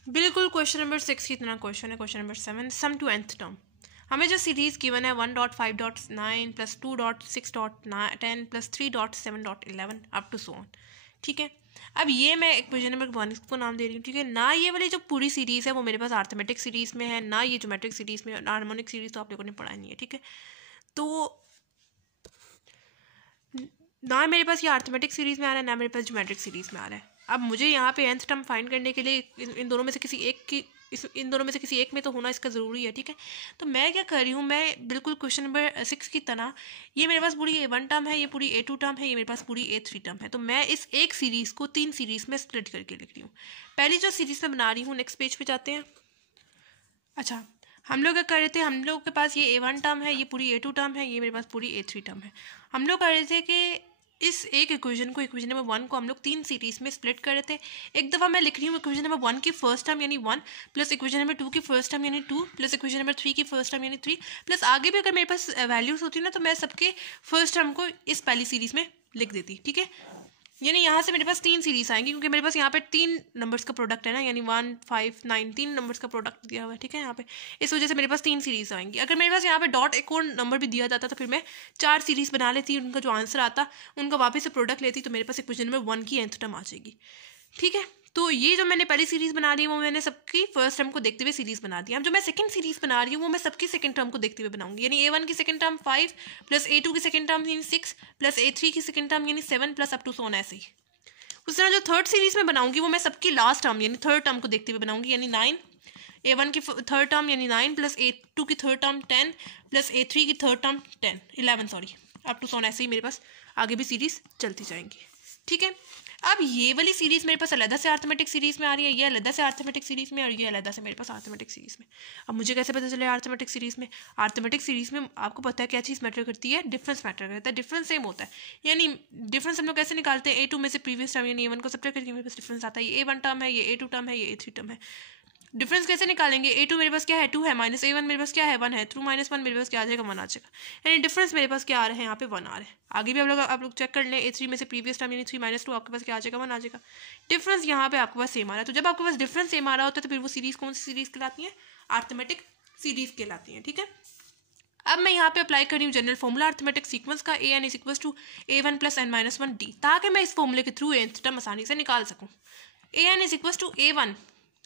बिल्कुल क्वेश्चन नंबर 6 की इतना क्वेश्चन है। Question number 7, sum to nth term. हमें जो सीरीज़ गिवन है 1.5.9 + 2.6.10 + 3.7.11 अप टू सो ऑन, ठीक है। अब ये मैं इक्वेशन नंबर 1 को नाम दे रही हूँ, ठीक है ना। ये वाली जो पूरी सीरीज़ है वो मेरे पास अरिथमेटिक सीरीज़ में है, ना ये ज्योमेट्रिक सीरीज़ में, हार्मोनिक सीरीज़ तो आप लोगों ने पढ़ा नहीं है, ठीक है। तो ना मेरे पास ये अरिथमेटिक सीरीज़ में आ रहा है, ना मेरे पास ज्योमेट्रिक सीरीज़ में आ रहा है। अब मुझे यहाँ पे nth टर्म फाइंड करने के लिए इन दोनों में से किसी एक में तो होना इसका ज़रूरी है, ठीक है। तो मैं क्या कर रही हूँ, मैं बिल्कुल क्वेश्चन नंबर 6 की तरह, ये मेरे पास पूरी A1 टर्म है, ये पूरी A2 टर्म है, ये मेरे पास पूरी A3 टर्म है। तो मैं इस एक सीरीज़ को 3 सीरीज़ में स्प्लिट करके लिख रही हूँ। पहली जो सीरीज़ मैं बना रही हूँ, नेक्स्ट पेज पे जाते हैं। अच्छा, हम लोग क्या कर रहे थे, हम लोग के पास ये A1 टर्म है, ये पूरी A2 टर्म है, ये मेरे पास पूरी A3 टर्म है। हम लोग कर रहे थे कि इस एक इक्वेशन नंबर 1 को हम लोग 3 सीरीज़ में स्प्लिट कर रहे थे। एक दफ़ा मैं लिख रही हूँ इक्वेशन नंबर 1 की फर्स्ट टर्म यानी 1 प्लस इक्वेशन नंबर 2 की फर्स्ट टर्म यानी 2 प्लस इक्वेशन नंबर 3 की फर्स्ट टर्म यानी 3 प्लस आगे भी अगर मेरे पास वैल्यूज़ होती ना तो मैं सबके फर्स्ट टर्म को इस पहली सीरीज़ में लिख देती, ठीक है। यानी यहाँ से मेरे पास 3 सीरीज़ आएंगी, क्योंकि मेरे पास यहाँ पे 3 नंबर्स का प्रोडक्ट है ना, यानी 1 5 9 3 नंबर्स का प्रोडक्ट दिया हुआ है, ठीक है यहाँ पे। इस वजह से मेरे पास 3 सीरीज़ आएंगी। अगर मेरे पास यहाँ पे डॉट एक और नंबर भी दिया जाता तो फिर मैं 4 सीरीज़ बना लेती, उनका जो आंसर आता उनका वापस से प्रोडक्ट लेती, तो मेरे पास इक्वेशन नंबर 1 की nth टर्म आ जाएगी, ठीक है। तो ये जो मैंने पहली सीरीज़ बना रही है वो मैंने सबकी फर्स्ट टर्म को देखते हुए सीरीज़ बना दी। अब जो मैं सेकंड सीरीज़ बना रही हूँ वो मैं सबकी सेकंड टर्म को देखते हुए बनाऊंगी, यानी A1 की सेकंड टर्म 5 प्लस A2 की सेकंड टर्म यानी 6 प्लस A3 की सेकंड टर्म यानी 7 plus up to so on ऐसे ही। उस तरह जो थर्ड सीरीज़ में बनाऊंगी वो मैं सबकी लास्ट टर्म यानी थर्ड टर्म को देखते हुए बनाऊंगी, यानी 9 A1 की थर्ड टर्म यानी 9 प्लस A2 की थर्ड टर्म 10 प्लस A3 की third term 11 sorry up to so on ऐसे ही मेरे पास आगे भी सीरीज़ चलती जाएंगी, ठीक है। अब ये वाली सीरीज़ मेरे पास अलग से अरिथमेटिक सीरीज़ में आ रही है, ये अलग से अरिथमेटिक सीरीज़ में और ये अलग से मेरे पास अरिथमेटिक सीरीज़ में। अब मुझे कैसे पता चले अरिथमेटिक सीरीज़ में? अरिथमेटिक सीरीज़ में आपको पता है क्या चीज़ मैटर करती है, डिफरेंस मैटर करता है। डिफरेंस सेम होता है, यानी डिफरेंस हम लोग कैसे निकालते हैं, A2 में से प्रीवियस टर्म यानी A1 को सब्ट्रैक्ट करके मेरे पास डिफरेंस आता है। ये A1 टर्म है, ये A2 टर्म है, ये A3 टर्म है। डिफरेंस कैसे निकालेंगे, A2 मेरे पास क्या है 2 है, माइनस A1 मेरे पास क्या है 1 है, थ्रू -1 मेरे पास क्या आ जाएगा 1 आ जाएगा, यानी डिफरेंस मेरे पास क्या आ रहा है यहाँ पे 1 आ रहा है। आगे भी आप लोग चेक कर लें, A3 में से प्रीवियस टर्म यानी 3 - 2 आपके पास क्या आ जाएगा 1 आ जाएगा। डिफरेंस यहाँ पे आपके पास सेम आ रहा है। तो जब आपके पास डिफरेंस सेम आ रहा होता है तो फिर वो सीरीज़ कौन सी सीरीज़ कहलाती है, अरिथमेटिक सीरीज़ कहलाती है, ठीक है। अब मैं यहाँ पे अप्लाई कर रही हूँ जनरल फॉर्मूला अरिथमेटिक सीक्वेंस का, AN = A1 + n - 1 D, ताकि मैं इस फॉर्मूले के थ्रू nth टर्म आसानी से निकाल सकूँ। AN = A1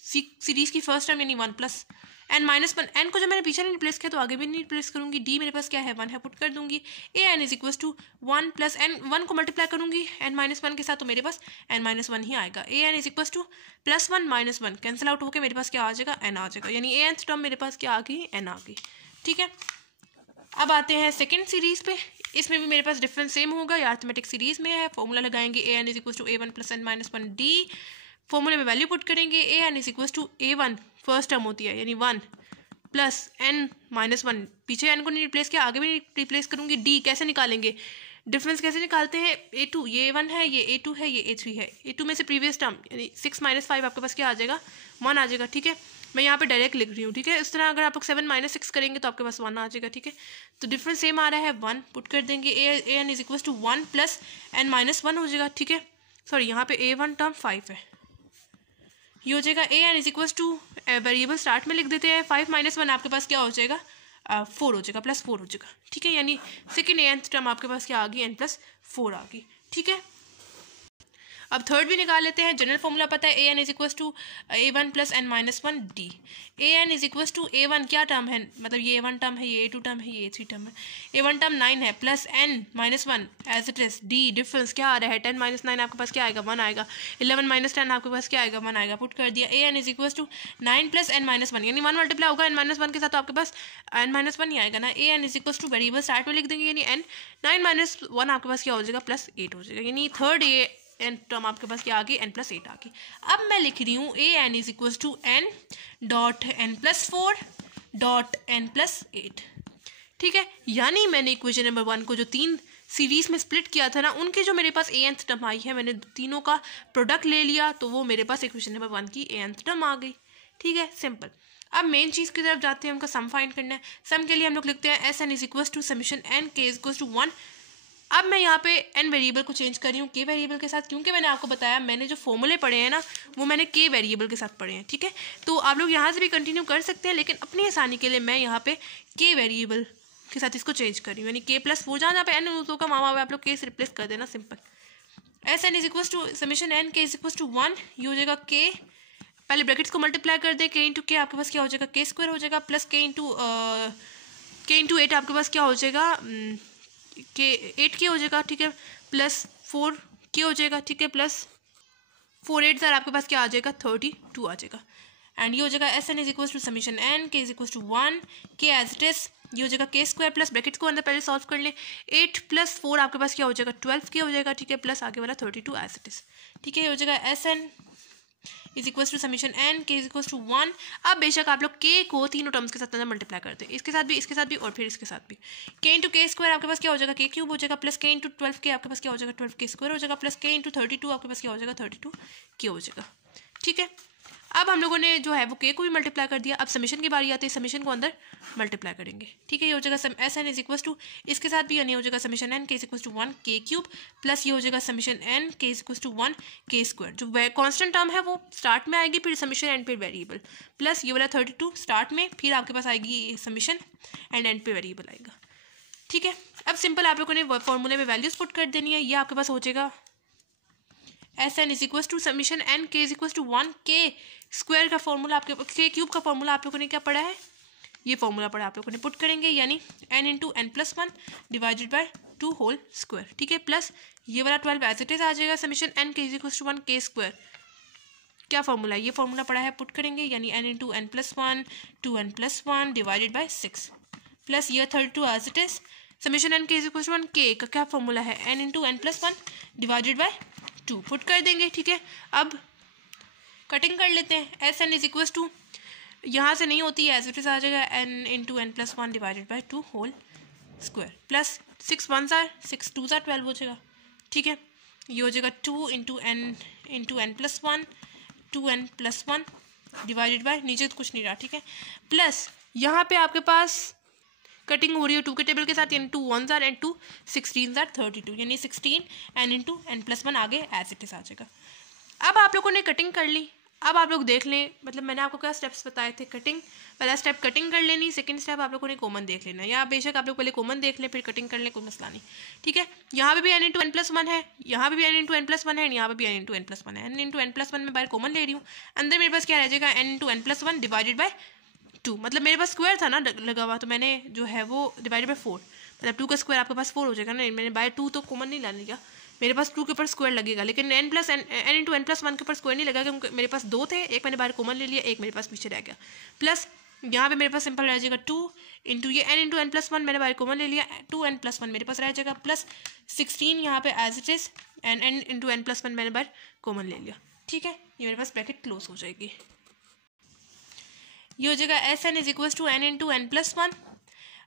सीरीज़ की फर्स्ट टर्म यानी 1 प्लस n माइनस 1, n को जब मैंने पीछे नहीं रिप्लेस किया तो आगे भी नहीं रिप्लेस करूँगी। d मेरे पास क्या है 1 है, पुट कर दूंगी। A N is equal to 1 plus n, 1 को मल्टीप्लाई करूँगी n माइनस 1 के साथ तो मेरे पास n माइनस 1 ही आएगा। A N is equal to plus 1 minus 1 cancel out होकर मेरे पास क्या आ जाएगा n आ जाएगा, यानी ए एन टर्म मेरे पास क्या आ गई n आ गई। ठीक है, अब आते हैं सेकेंड सीरीज़ पे। इसमें भी मेरे पास डिफरेंस सेम होगा, या अर्थमेटिक सीरीज़ में है। फॉर्मूला लगाएंगे A N is equal to A one plus N minus 1 D. फॉर्मूले में वैल्यू पुट करेंगे, A N is equal to A one first term होती है यानी 1 प्लस एन माइनस 1, पीछे एन को नहीं रिप्लेस किया आगे भी रिप्लेस करूँगी। डी कैसे निकालेंगे, डिफरेंस कैसे निकालते हैं, a2 ये a1 है, ये a2 है, ये a3 है। a2 में से प्रीवियस टर्म यानी 6 माइनस 5 आपके पास क्या आ जाएगा 1 आ जाएगा। ठीक है, मैं यहाँ पे डायरेक्ट लिख रही हूँ। ठीक है, इस तरह अगर आप लोग 7 माइनस 6 करेंगे तो आपके पास 1 आ जाएगा। ठीक है, तो डिफरेंस सेम आ रहा है 1, पुट कर देंगे। A N is equal to 1 plus N minus 1 हो जाएगा। ठीक है, सॉरी यहाँ पे a1 टर्म 5 है, ये हो जाएगा। A N is equal to variable start में लिख देते हैं, 5 माइनस 1 आपके पास क्या हो जाएगा 4 हो जाएगा, प्लस 4 हो जाएगा। ठीक है, यानी सेकेंड ए एन टर्म आपके पास क्या आ गई n प्लस 4 आ गई। ठीक है, अब थर्ड भी निकाल लेते हैं। जनरल फॉर्मूला पता है, A N is equal to A one plus N minus 1 D. A N is equal to A one क्या टर्म है, मतलब ये ए1 टर्म है, ये a2 टर्म है, ये a3 टर्म है। a1 टर्म 9 है plus N minus 1 as it is. D difference क्या आ रहा है 10 माइनस 9 आपके पास क्या आएगा 1 आएगा। 11 माइनस 10 आपके पास क्या आएगा 1 आएगा, पुट कर दिया। A N is equal to 9 plus N minus 1 यानी 1 मल्टीप्लाई होगा n माइनस 1 के साथ तो आपके पास n माइनस 1 ही आएगा ना। A N is equal to variable start में लिख देंगे यानी n, 9 माइनस 1 आपके पास क्या हो जाएगा प्लस 8 हो जाएगा, यानी थर्ड ए एन टर्म आपके पास क्या आ गई n प्लस 8 आ गई। अब मैं लिख रही हूँ A N is equal to n dot n plus 4 dot n plus 8। ठीक है, यानी मैंने इक्वेशन नंबर 1 को जो 3 सीरीज में स्प्लिट किया था ना, उनके जो मेरे पास ए एन टर्म आई है, मैंने तीनों का प्रोडक्ट ले लिया तो वो मेरे पास इक्वेशन नंबर 1 की ए एन टर्म आ गई। ठीक है, सिंपल। अब मेन चीज़ की तरफ जाते हैं, उनका सम फाइंड करना है। सम के लिए हम लोग लिखते हैं S N is equal to summation N के इज इक्वल टू 1। अब मैं यहाँ पे n वेरिएबल को चेंज कर रही हूँ k वेरिएबल के साथ, क्योंकि मैंने आपको बताया मैंने जो फॉर्मूले पढ़े हैं ना वो मैंने k वेरिएबल के साथ पढ़े हैं। ठीक है, तो आप लोग यहाँ से भी कंटिन्यू कर सकते हैं, लेकिन अपनी आसानी के लिए मैं यहाँ पे k वेरिएबल के साथ इसको चेंज कर रही हूँ, यानी k प्लस 4 जहाँ पे n तो का मामा आप लोग k से रिप्लेस कर देना, simple. S N is equal to summation N के इज इक्वल टू 1, ये हो जाएगा k, पहले ब्रैकेट्स को मल्टीप्लाई कर दे, k इंटू के आपके पास क्या हो जाएगा k स्क्वायर हो जाएगा, प्लस k इंटू 8 आपके पास क्या हो जाएगा के 8 के हो जाएगा। ठीक है, प्लस 4 के हो जाएगा। ठीक है, प्लस 4 8 सर आपके पास क्या आ जाएगा 32 आ जाएगा। एंड ये हो जाएगा S N is equal to summation N के इज इक्वल टू 1 के एज इट इज, ये हो जाएगा के स्क्वायर प्लस ब्रैकेट्स को अंदर पहले सॉल्व कर ले, 8 प्लस 4 आपके पास क्या हो जाएगा 12 के हो जाएगा। ठीक है, प्लस आगे वाला 32 एज इट इज। ठीक है, ये हो जाएगा S N is equal to summation N के इज इक्वल टू 1। अब बेशक आप लोग के को तीनों टर्म्स के साथ अंदर मल्टीप्लाई करते हैं, इसके साथ भी और फिर इसके साथ भी। के इंटू के स्क्वायर आपके पास क्या हो जाएगा के क्यूब हो जाएगा, प्लस के इंटू 12 के आपके पास क्या हो जाएगा 12 के स्क्वायर हो जाएगा, प्लस के इंटू 32 आपके पास क्या हो जाएगा 32 के हो जाएगा। ठीक है, अब हम लोगों ने जो है वो के को भी मल्टीप्लाई कर दिया। अब समीशन की बारी आती है, समीशन को अंदर मल्टीप्लाई करेंगे। ठीक है, ये हो जाएगा S N is equal to इसके साथ भी यानी हो जाएगा समीशन एन के इज इक्वल टू 1 के क्यूब, प्लस ये हो जाएगा समीशन एन के इज इक्वल टू 1 के स्क्वायर। जो कांस्टेंट टर्म है वो स्टार्ट में आएगी, फिर समीशन एंड पे वेरिएबल, प्लस ये वाला 32 स्टार्ट में, फिर आपके पास आएगी समीशन एंड एंड पे वेरिएबल आएगा। ठीक है, अब सिंपल आप लोगों ने फॉर्मूले में वैल्यूज पुट कर देनी है। ये आपके पास हो जाएगा S N is equal to summation N के इज इक्वल टू 1 के स्क्वायर का फॉर्मूला आपके के क्यूब का फॉर्मूला आप लोगों ने क्या पढ़ा है, ये फॉर्मूला पढ़ा आप लोगों ने, पुट करेंगे यानी n into N plus 1 divided by 2 whole square. ठीक है, प्लस ये वाला 12 एज इट इज आ जाएगा समीशन एन के इज इक्वल टू 1 के स्क्वायर। क्या फॉर्मूला, ये फॉर्मूला पढ़ा है, पुट करेंगे यानी n into N plus 1 2n plus 1 divided by 6, plus ये 32 as it is summation N के इज इक्वल टू 1 के का क्या फॉर्मूला है n into N plus 1 divided by 2, put कर देंगे। ठीक है, अब कटिंग कर लेते हैं। S N is equal to यहाँ से नहीं होती है, एज इट इज आ जाएगा n into N plus 1 divided by 2 whole square, plus 6 1 6 2 12 हो जाएगा। ठीक है, ये हो जाएगा 2 into N plus 1 2n plus 1 divided by, नीचे तो कुछ नहीं रहा। ठीक है, प्लस यहाँ पे आपके पास कटिंग हो रही है 2 के टेबल के साथ, यानी 2 1 एंड 2 16 32, यानी 16 n इंटू एन प्लस 1 आगे एज इट इज आ जाएगा। अब आप लोगों ने कटिंग कर ली, अब आप लोग देख लें, मतलब मैंने आपको क्या स्टेप्स बताए थे, कटिंग, पहला स्टेप कटिंग कर लेनी, सेकंड स्टेप आप लोगों ने कॉमन देख लेना, या बेशक आप लोग पहले कॉमन देख लें फिर कटिंग कर लें, कोई मसला नहीं, ठीक है। यहाँ पे भी n into N plus one है, यहाँ पे भी n into N plus one है, यहाँ पे भी n into N plus one है। n into N plus one में बाहर कॉमन ले रही हूँ, अंदर मेरे पास क्या रह जाएगा, n into N plus one divided by 2, मतलब मेरे पास स्क्वायर था ना लगा हुआ, तो मैंने जो है वो डिवाइडेड बाई 4, मतलब 2 का स्क्वायर आपके पास 4 हो जाएगा ना, मैंने बाय 2 तो कॉमन नहीं लाने का, मेरे पास 2 के ऊपर स्क्वायर लगेगा, लेकिन n into N plus one के ऊपर स्क्वायर नहीं लगा, क्योंकि मेरे पास 2 थे, एक मैंने बाहर कॉमन ले लिया, एक मेरे पास पीछे रह गया, प्लस यहाँ पे मेरे पास सिंपल रह जाएगा 2 इंटू ये n into N plus one मैंने बाहर कॉमन ले लिया, 2n प्लस वन मेरे पास रह जाएगा, प्लस 16 यहाँ पे as it is and n into N plus one मैंने बाहर कॉमन ले लिया, ठीक है। ये मेरे पास ब्रैकेट क्लोज हो जाएगी, ये हो जाएगा S N is equal to N into N plus one.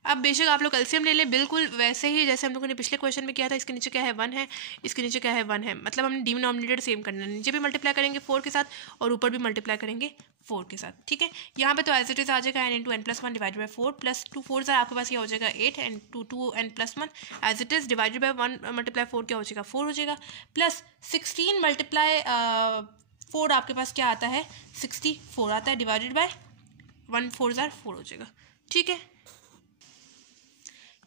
अब बेशक आप लोग एलसीएम ले लें, बिल्कुल वैसे ही जैसे हम लोगों ने पिछले क्वेश्चन में किया था, इसके नीचे क्या है 1 है, इसके नीचे क्या है 1 है, मतलब हमने डिनोमिनेटर सेम करना है, नीचे भी मल्टीप्लाई करेंगे 4 के साथ और ऊपर भी मल्टीप्लाई करेंगे 4 के साथ, ठीक है। यहाँ पे तो एज इट इज आ जाएगा n into N plus one divided by 4 plus 2 4 आपके पास क्या हो जाएगा 8 and 2 n plus one as it is divided by 1 multiply 4 क्या हो जाएगा 4 हो जाएगा, प्लस 16 मल्टीप्लाई 4 आपके पास क्या आता है 64 आता है, डिवाइडेड बाई 1 4 हो जाएगा, ठीक है।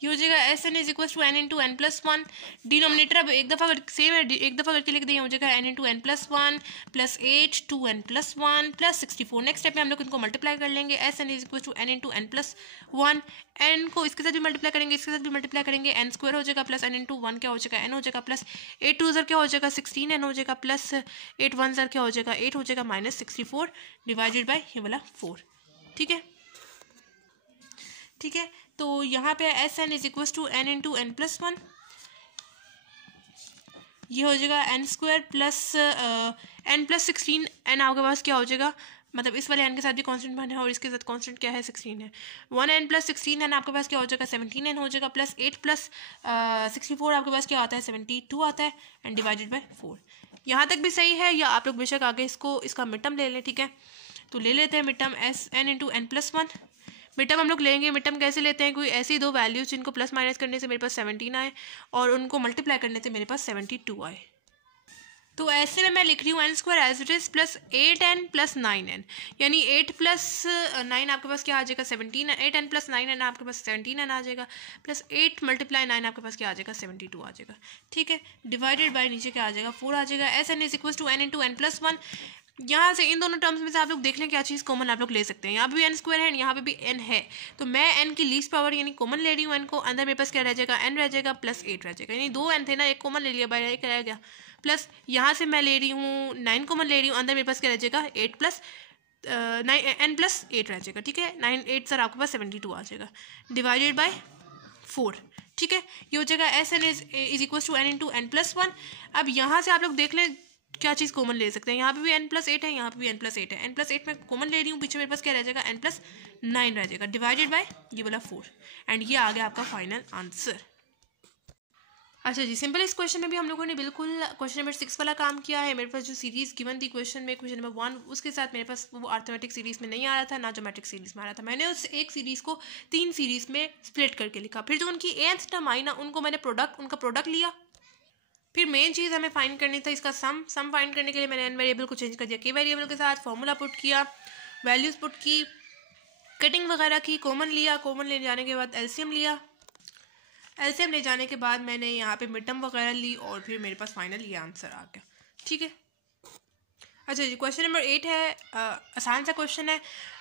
ये हो जाएगा S N is equal to N into N plus one, denominator अब एक दफ़ा सेम है, एक दफ़ा करके लिख दें, हो जाएगा N into N plus one plus 8 2n plus one plus 64। Next step में हम लोग इनको मल्टीप्लाई कर लेंगे, s N is equal to N into N plus one, n को इसके साथ भी मल्टीप्लाई करेंगे, इसके साथ भी मल्टीप्लाई करेंगे, एन स्क्वायर हो जाएगा प्लस एन इंटू वन क्या हो जाएगा एन हो जाएगा, प्लस 8 2 क्या हो जाएगा 16 एन हो जाएगा, प्लस 8 1 क्या हो जाएगा 8 हो जाएगा, माइनस 64 डिवाइडेड बाई ये वाला 4, ठीक है, ठीक है। तो यहाँ पे s N is equal to N into N plus one, ये हो जाएगा n square plus N plus 16, n आपके पास क्या हो जाएगा, मतलब इस वाले एन के साथ भी कांस्टेंट बना है और इसके साथ कांस्टेंट क्या है 16 है, 1n प्लस 16 एन आपके पास क्या हो जाएगा 17n हो जाएगा, प्लस 8 प्लस 64 आपके पास क्या आता है 72 आता है एंड डिवाइडेड बाई 4। यहाँ तक भी सही है, या आप लोग बेशक आगे इसका मिडटर्म ले लें, ठीक है। तो ले लेते हैं midterm s n into N plus one, midterm हम लोग लेंगे, मिडटर्म कैसे लेते हैं, कोई ऐसी दो वैल्यूज जिनको प्लस माइनस करने से मेरे पास 17 आए और उनको मल्टीप्लाई करने से मेरे पास 72 आए, तो ऐसे में मैं लिख रही हूँ n square as it is plus 8n plus 9n, यानी 8 प्लस 9 आपके पास क्या आ जाएगा 17, 8n प्लस 9n आपके पास 17n आ जाएगा, प्लस 8 मल्टीप्लाई 9 आपके पास क्या आ जाएगा 72 आ जाएगा, ठीक है, डिवाइडेड बाय नीचे क्या आ जाएगा 4 आ जाएगा, S N is equal to N into N plus one. यहाँ से इन दोनों टर्म्स में से आप लोग देख लें क्या चीज़ कॉमन आप लोग ले सकते हैं, यहाँ पे भी एन स्क्वायर है यहाँ पे भी एन है, तो मैं एन की लीस्ट पावर यानी कॉमन ले रही हूँ एन को, अंदर मेरे पास क्या रह जाएगा एन रह जाएगा प्लस 8 रह जाएगा, यानी 2 एन थे ना, एक कॉमन ले लिया बाहर एक रह गया, प्लस यहाँ से मैं ले रही हूँ 9 कॉमन ले रही हूँ, अंदर मेरे पास क्या रह जाएगा 8 प्लस 9 एन प्लस 8 रह जाएगा, ठीक है, 9 8 सर आपके पास 72 आ जाएगा, डिवाइडेड बाय 4, ठीक है। ये हो जाएगा S N is equal to N into N plus one. अब यहाँ से आप लोग देख लें क्या चीज़ कॉमन ले सकते हैं, यहाँ पे भी n प्लस 8 है, यहाँ पे भी n प्लस 8 है, n प्लस 8 में कॉमन ले रही हूँ, पीछे मेरे पास क्या रह जाएगा n प्लस 9 रह जाएगा, डिवाइडेड बाय ये वाला 4 एंड ये आ गया आपका फाइनल आंसर। अच्छा जी, सिंपल इस क्वेश्चन में भी हम लोगों ने बिल्कुल क्वेश्चन नंबर 6 वाला काम किया है। मेरे पास जो सीरीज़ गिवन थी क्वेश्चन में, क्वेश्चन नंबर 1, उसके साथ मेरे पास वो अर्थमेटिक सीरीज़ में नहीं आ रहा था ना ज्योमेट्रिक सीरीज़ में आ रहा था, मैंने उस एक सीरीज़ को 3 सीरीज़ में स्प्लिट करके लिखा, फिर जो उनकी nth टर्म आई ना उनको मैंने उनका प्रोडक्ट लिया, फिर मेन चीज़ हमें फाइंड करनी था इसका सम फाइंड करने के लिए मैंने n वेरिएबल को चेंज कर दिया k वेरिएबल के साथ, फॉर्मूला पुट किया, वैल्यूज़ पुट की, कटिंग वगैरह की, कॉमन लिया, कॉमन ले जाने के बाद एलसीएम लिया, एलसीएम ले जाने के बाद मैंने यहाँ पे मिडटर्म वगैरह ली और फिर मेरे पास फाइनल ये आंसर आ गया, ठीक है। अच्छा जी, क्वेश्चन नंबर 8 है, आसान सा क्वेश्चन है।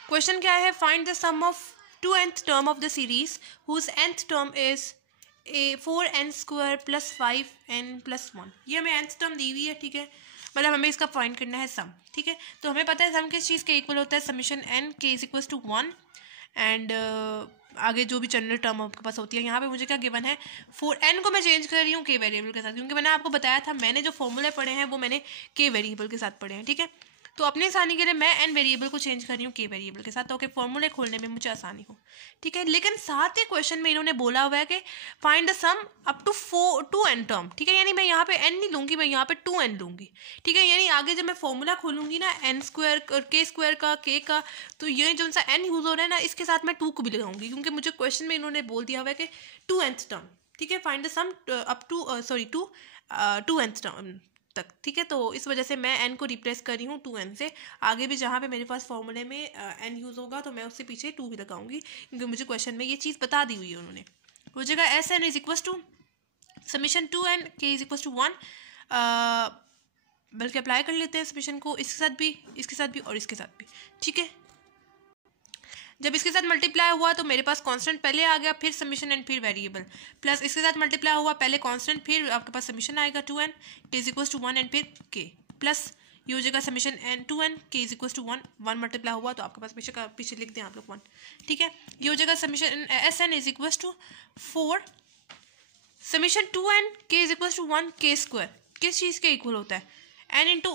क्वेश्चन क्या है, find the sum of 2nth term of the series whose nth term is 4n square plus 5n plus 1। ये हमें nth टर्म दी हुई है, ठीक है, मतलब हमें इसका फाइंड करना है सम, ठीक है। तो हमें पता है सम किस चीज़ के इक्वल होता है, summation n k is equal to 1 and आगे जो भी जनरल टर्म आपके पास होती है। यहाँ पे मुझे क्या गिवन है, 4n को मैं चेंज कर रही हूँ k वेरिएबल के साथ, क्योंकि मैंने आपको बताया था मैंने जो फॉर्मूले पढ़े हैं वो मैंने k वेरिएबल के साथ पढ़े हैं, ठीक है। तो अपनी आसानी के लिए मैं n वेरिएबल को चेंज कर रही हूँ k वेरिएबल के साथ, ताकि फॉर्मूले खोलने में मुझे आसानी हो, ठीक है। लेकिन साथ ही क्वेश्चन में इन्होंने बोला हुआ है कि find the sum up to 2n term, ठीक है, यानी मैं यहाँ पे n नहीं लूँगी, मैं यहाँ पे 2n लूँगी, ठीक है। यानी आगे जब मैं फॉर्मूला खोलूँगी ना n स्क्वायर और k स्क्वायर का k का, तो ये जो सा n यूज़ हो रहा है ना इसके साथ मैं 2 को भी लगाऊंगी, क्योंकि मुझे क्वेश्चन में इन्होंने बोल दिया हुआ है कि 2nth टर्म, ठीक है, find the sum up to 2nth term, तक, ठीक है। तो इस वजह से मैं n को रिप्लेस कर रही हूँ 2n से। आगे भी जहाँ पे मेरे पास फॉर्मूले में n यूज़ होगा तो मैं उससे पीछे 2 भी लगाऊंगी, क्योंकि मुझे क्वेश्चन में ये चीज़ बता दी हुई है उन्होंने। हो जाएगा S N is equal to summation 2n k is equal to 1। बल्कि अप्लाई कर लेते हैं समीशन को इसके साथ भी, इसके साथ भी और इसके साथ भी, ठीक है। जब इसके साथ मल्टीप्लाई हुआ तो मेरे पास कांस्टेंट पहले आ गया, फिर समीशन एंड फिर वेरिएबल, प्लस इसके साथ मल्टीप्लाई हुआ, पहले कांस्टेंट फिर आपके पास समीशन आएगा 2n k is equal to 1 and फिर k, प्लस ये हो जाएगा summation n 2n k is equal to 1 multiply हुआ तो आपके पास पीछे लिख दें आप लोग 1, ठीक है। ये हो जाएगा summation s N is equal to 4 summation 2n k is equal to 1 k square किस चीज़ के इक्वल होता है n इंटू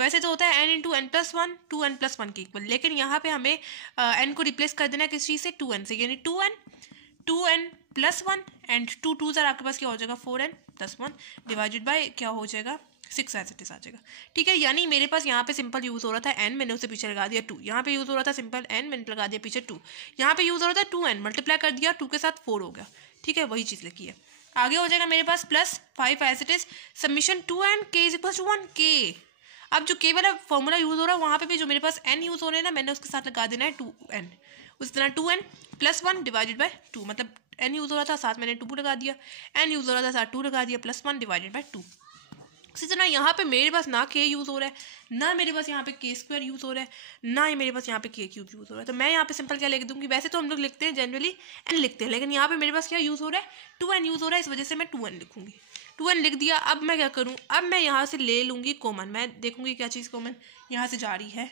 वैसे तो होता है n into n plus 1 2n plus 1 के इक्वल, लेकिन यहाँ पे हमें n को रिप्लेस कर देना है किस चीज़ से 2n से, यानी 2n प्लस 1 एंड 2 सर आपके पास क्या हो जाएगा 4n प्लस 1 डिवाइडेड बाय क्या हो जाएगा 6 एज इट इज आ जाएगा, ठीक है। यानी मेरे पास यहाँ पे सिंपल यूज़ हो रहा था n, मैंने उसे पीछे लगा दिया 2, यहाँ पे यूज़ हो रहा था सिंपल n, मैंने लगा दिया पीछे 2, यहाँ पे यूज़ हो रहा था 2n मल्टीप्लाई कर दिया 2 के साथ 4 हो गया, ठीक है, वही चीज़ लिखी है। आगे हो जाएगा मेरे पास plus 5 as it is summation 2n k is equal to 1 k। अब जो k वाला फॉर्मूला यूज़ हो रहा है वहाँ पे भी जो मेरे पास n यूज़ हो रहे हैं ना, मैंने उसके साथ लगा देना है 2n, उस तरह 2n प्लस 1 डिवाइडेड बाय 2, मतलब n यूज़ हो रहा था साथ मैंने 2 लगा दिया, n यूज़ हो रहा था साथ 2 लगा दिया, प्लस 1 डिवाइडेड बाय 2। इसी तरह यहाँ पे मेरे पास ना k यूज़ हो रहा है, ना मेरे पास यहाँ पे k स्क्वायर यूज़ हो रहा है, ना ही मेरे पास यहाँ पे k क्यूब यूज़ हो रहा है, तो मैं यहाँ पे सिंपल क्या लिख दूँगी, वैसे तो हम लोग लिखते हैं जनरली n लिखते हैं, लेकिन यहाँ पे मेरे पास क्या यूज़ हो रहा है 2n यूज़ हो रहा है, इस वजह से मैं 2n लिखूँगी। 2n लिख दिया। अब मैं क्या करूँ, अब मैं यहाँ से ले लूँगी कॉमन, मैं देखूँगी क्या चीज़ कॉमन यहाँ से जा रही है,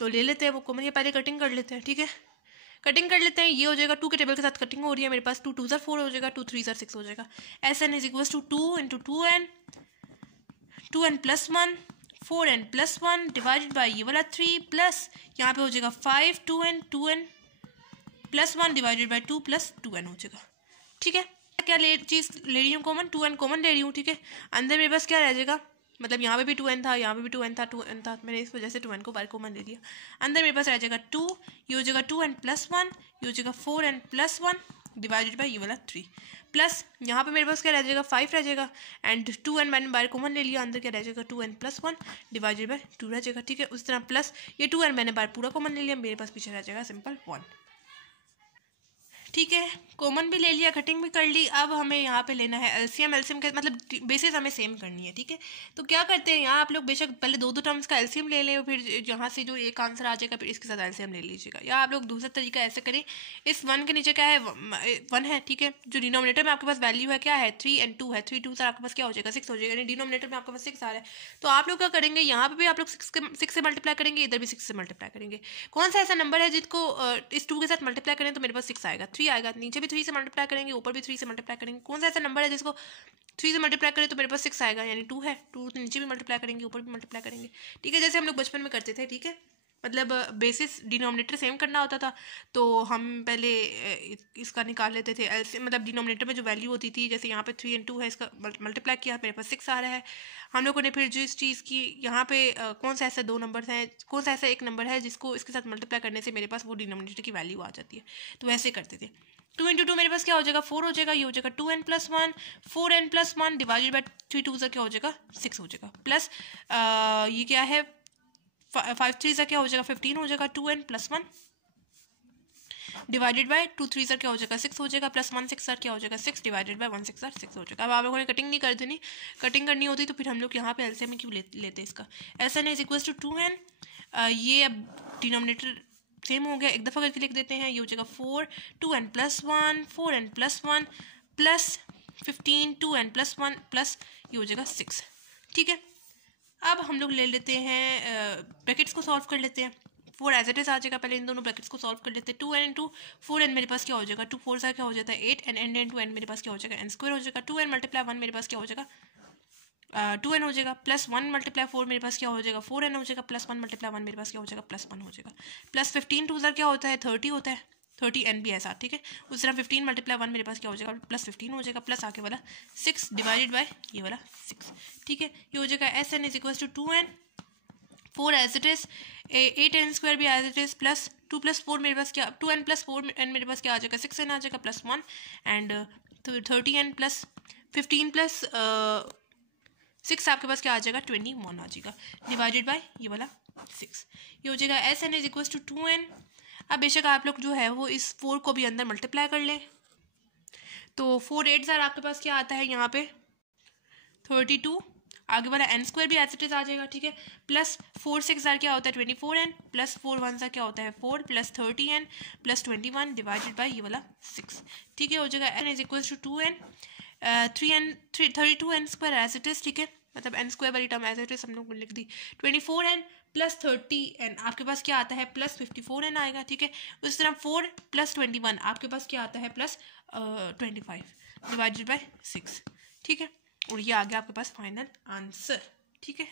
तो ले लेते हैं वो कॉमन, या पहले कटिंग कर लेते हैं, ठीक है, कटिंग कर लेते हैं। ये हो जाएगा 2 के टेबल के साथ कटिंग हो रही है मेरे पास, 2 2 4 हो जाएगा, 2 3 6 हो जाएगा। S N is equal to 2 into 2n plus 1 4n plus 1 divided by ये वाला 3 प्लस यहाँ पे हो जाएगा 5 2n plus 1 divided by 2 plus 2n हो जाएगा, ठीक है। क्या चीज़ ले रही हूँ कॉमन, 2n कॉमन ले रही हूँ, ठीक है। अंदर मेरे पास क्या रह जाएगा, मतलब यहाँ पे भी 2n था, यहाँ पे भी 2n था, मैंने इस वजह से 2n को बाहर कॉमन ले लिया। अंदर मेरे पास रह जाएगा 2, ये हो जाएगा 2n प्लस 1, ये हो जाएगा 4n प्लस 1 डिवाइडेड बाई ये वाला 3, प्लस यहाँ पे मेरे पास क्या रह जाएगा 5 रह जाएगा, एंड 2n मैंने बाहर कॉमन ले लिया, अंदर क्या रह जाएगा 2n प्लस 1 डिवाइडेड बाई 2 रह जाएगा, ठीक है। उस तरह प्लस ये 2n मैंने बाहर पूरा कॉमन ले लिया, मेरे पास पीछे रह जाएगा सिंपल 1, ठीक है। कॉमन भी ले लिया, कटिंग भी कर ली। अब हमें यहाँ पे लेना है एलसीएम, एलसीएम का मतलब बेसिस हमें सेम करनी है, ठीक है। तो क्या करते हैं यहाँ आप लोग बेशक पहले दो टर्म्स का एलसीएम ले लें, फिर यहाँ से जो एक आंसर आ जाएगा फिर इसके साथ एलसीएम ले लीजिएगा, या आप लोग दूसरा तरीका ऐसे करें, इस 1 के नीचे क्या है 1 है, ठीक है। जो डिनोमिनेटर में आपके पास वैल्यू है क्या है 3 and 2 है, 3 2 सर आपके पास क्या हो जाएगा 6 हो जाएगा, यानी डिनोमिनेटर में आपके पास 6 आ रहा है। तो आप लोग क्या करेंगे, यहाँ पे भी आप लोग 6 से मल्टीप्लाई करेंगे, इधर भी 6 से मल्टीप्लाई करेंगे। कौन सा ऐसा नंबर है जिसको इस 2 के साथ मल्टीप्लाई करें तो मेरे पास 6 आएगा, 3 आएगा, नीचे भी 3 से मल्टीप्लाई करेंगे, ऊपर भी 3 से मल्टीप्लाई करेंगे। कौन सा ऐसा नंबर है जिसको 3 से मल्टीप्लाई करें तो मेरे पास 6 आएगा, यानी 2 है, 2 नीचे भी मल्टीप्लाई करेंगे, ऊपर भी मल्टीप्लाई करेंगे, ठीक है, जैसे हम लोग बचपन में करते थे, ठीक है। मतलब बेसिस डिनोमिनेटर सेम करना होता था, तो हम पहले इसका निकाल लेते थे एलसीएम, मतलब डिनोमिनेटर में जो वैल्यू होती थी, जैसे यहाँ पे 3 and 2 है, इसका मल्टीप्लाई किया मेरे पास 6 आ रहा है। हम लोगों ने फिर जिस चीज़ की यहाँ पे कौन सा ऐसा 2 नंबर हैं, कौन सा ऐसा एक नंबर है जिसको इसके साथ मल्टीप्लाई करने से मेरे पास वो डिनोमिनेटर की वैल्यू आ जाती है, तो ऐसे करते थे। 2 इंटू 2 मेरे पास क्या हो जाएगा 4 हो जाएगा, ये हो जाएगा 2n plus 1 4n plus 1 divided by 3 2 क्या हो जाएगा 6 हो जाएगा, प्लस ये क्या है 5 3 क्या हो जाएगा 15 हो जाएगा, 2n प्लस 1 डिवाइडेड बाय 2 3 क्या हो जाएगा 6 हो जाएगा, प्लस 1 6 क्या हो जाएगा 6 डिवाइडेड बाय 1 6 6 हो जाएगा। अब आप लोगों ने कटिंग नहीं कर देनी, कटिंग करनी होती तो फिर हम लोग यहाँ पे एलसीएम में क्यों लेते इसका। S N is equal to 2n, ये अब डिनोमिनेटर सेम हो गया, एक दफ़ा करके लिख देते हैं, ये हो जाएगा 4 2n plus 1 4n plus 1 plus 15 2n plus 1 plus ये हो जाएगा 6, ठीक है। अब हम लोग ले लेते हैं ब्रैकेट्स को सॉल्व कर लेते हैं, 4 एज इट इज आ जाएगा, पहले इन दोनों ब्रैकेट्स को सॉल्व कर लेते हैं। 2n इंटू 4n मेरे पास क्या हो जाएगा 2 4 क्या हो जाता है 8 एंड n इंटू n मेरे पास क्या हो जाएगा n स्क्वायर हो जाएगा, 2n मल्टीप्लाई 1 मेरे पास क्या हो जाएगा 2n हो जाएगा, प्लस 1 मल्टीप्लाई 4 मेरे पास क्या हो जाएगा 4n हो जाएगा, प्लस 1 मल्टीप्लाई 1 मेरे पास क्या हो जाएगा प्लस 1 हो जाएगा, प्लस 15 2 क्या होता है 30 होता है, 30n भी है साथ, ठीक है। उस तरह 15 मल्टीप्लाई 1 मेरे पास क्या हो जाएगा प्लस 15 हो जाएगा, प्लस आके वाला 6 डिवाइडेड बाय ये वाला 6, ठीक है। ये हो जाएगा S N is equal to 2n 4 as it is 8n square भी as it is, plus 2 plus 4 मेरे पास क्या 2n प्लस 4n मेरे पास क्या आ जाएगा 6n आ जाएगा, plus 1 and 30n plus 15 plus 6 आपके पास क्या आ जाएगा 21 आ जाएगा डिवाइडेड बाय ये वाला 6, ये हो जाएगा S N is equal to 2n। अब बेशक आप लोग जो है वो इस 4 को भी अंदर मल्टीप्लाई कर लें, तो 4 8 आपके पास क्या आता है यहाँ पे 32, आगे वाला n स्क्वायर भी एज इट इज आ जाएगा, ठीक है, प्लस 4 6 क्या होता है 24n, प्लस 4 1 क्या होता है 4, plus 30n plus 21 divided by ये वाला 6, ठीक है, हो जाएगा n is equal to 2n 32n square as it is, ठीक है, मतलब n स्क्वायर वाली टर्म एज इट इज हम लोग लिख दी 24n प्लस 30n आपके पास क्या आता है प्लस 54n आएगा, ठीक है, उस तरह 4 प्लस 21 आपके पास क्या आता है प्लस 25 डिवाइडेड बाय 6, ठीक है, और ये आ गया आपके पास फाइनल आंसर, ठीक है।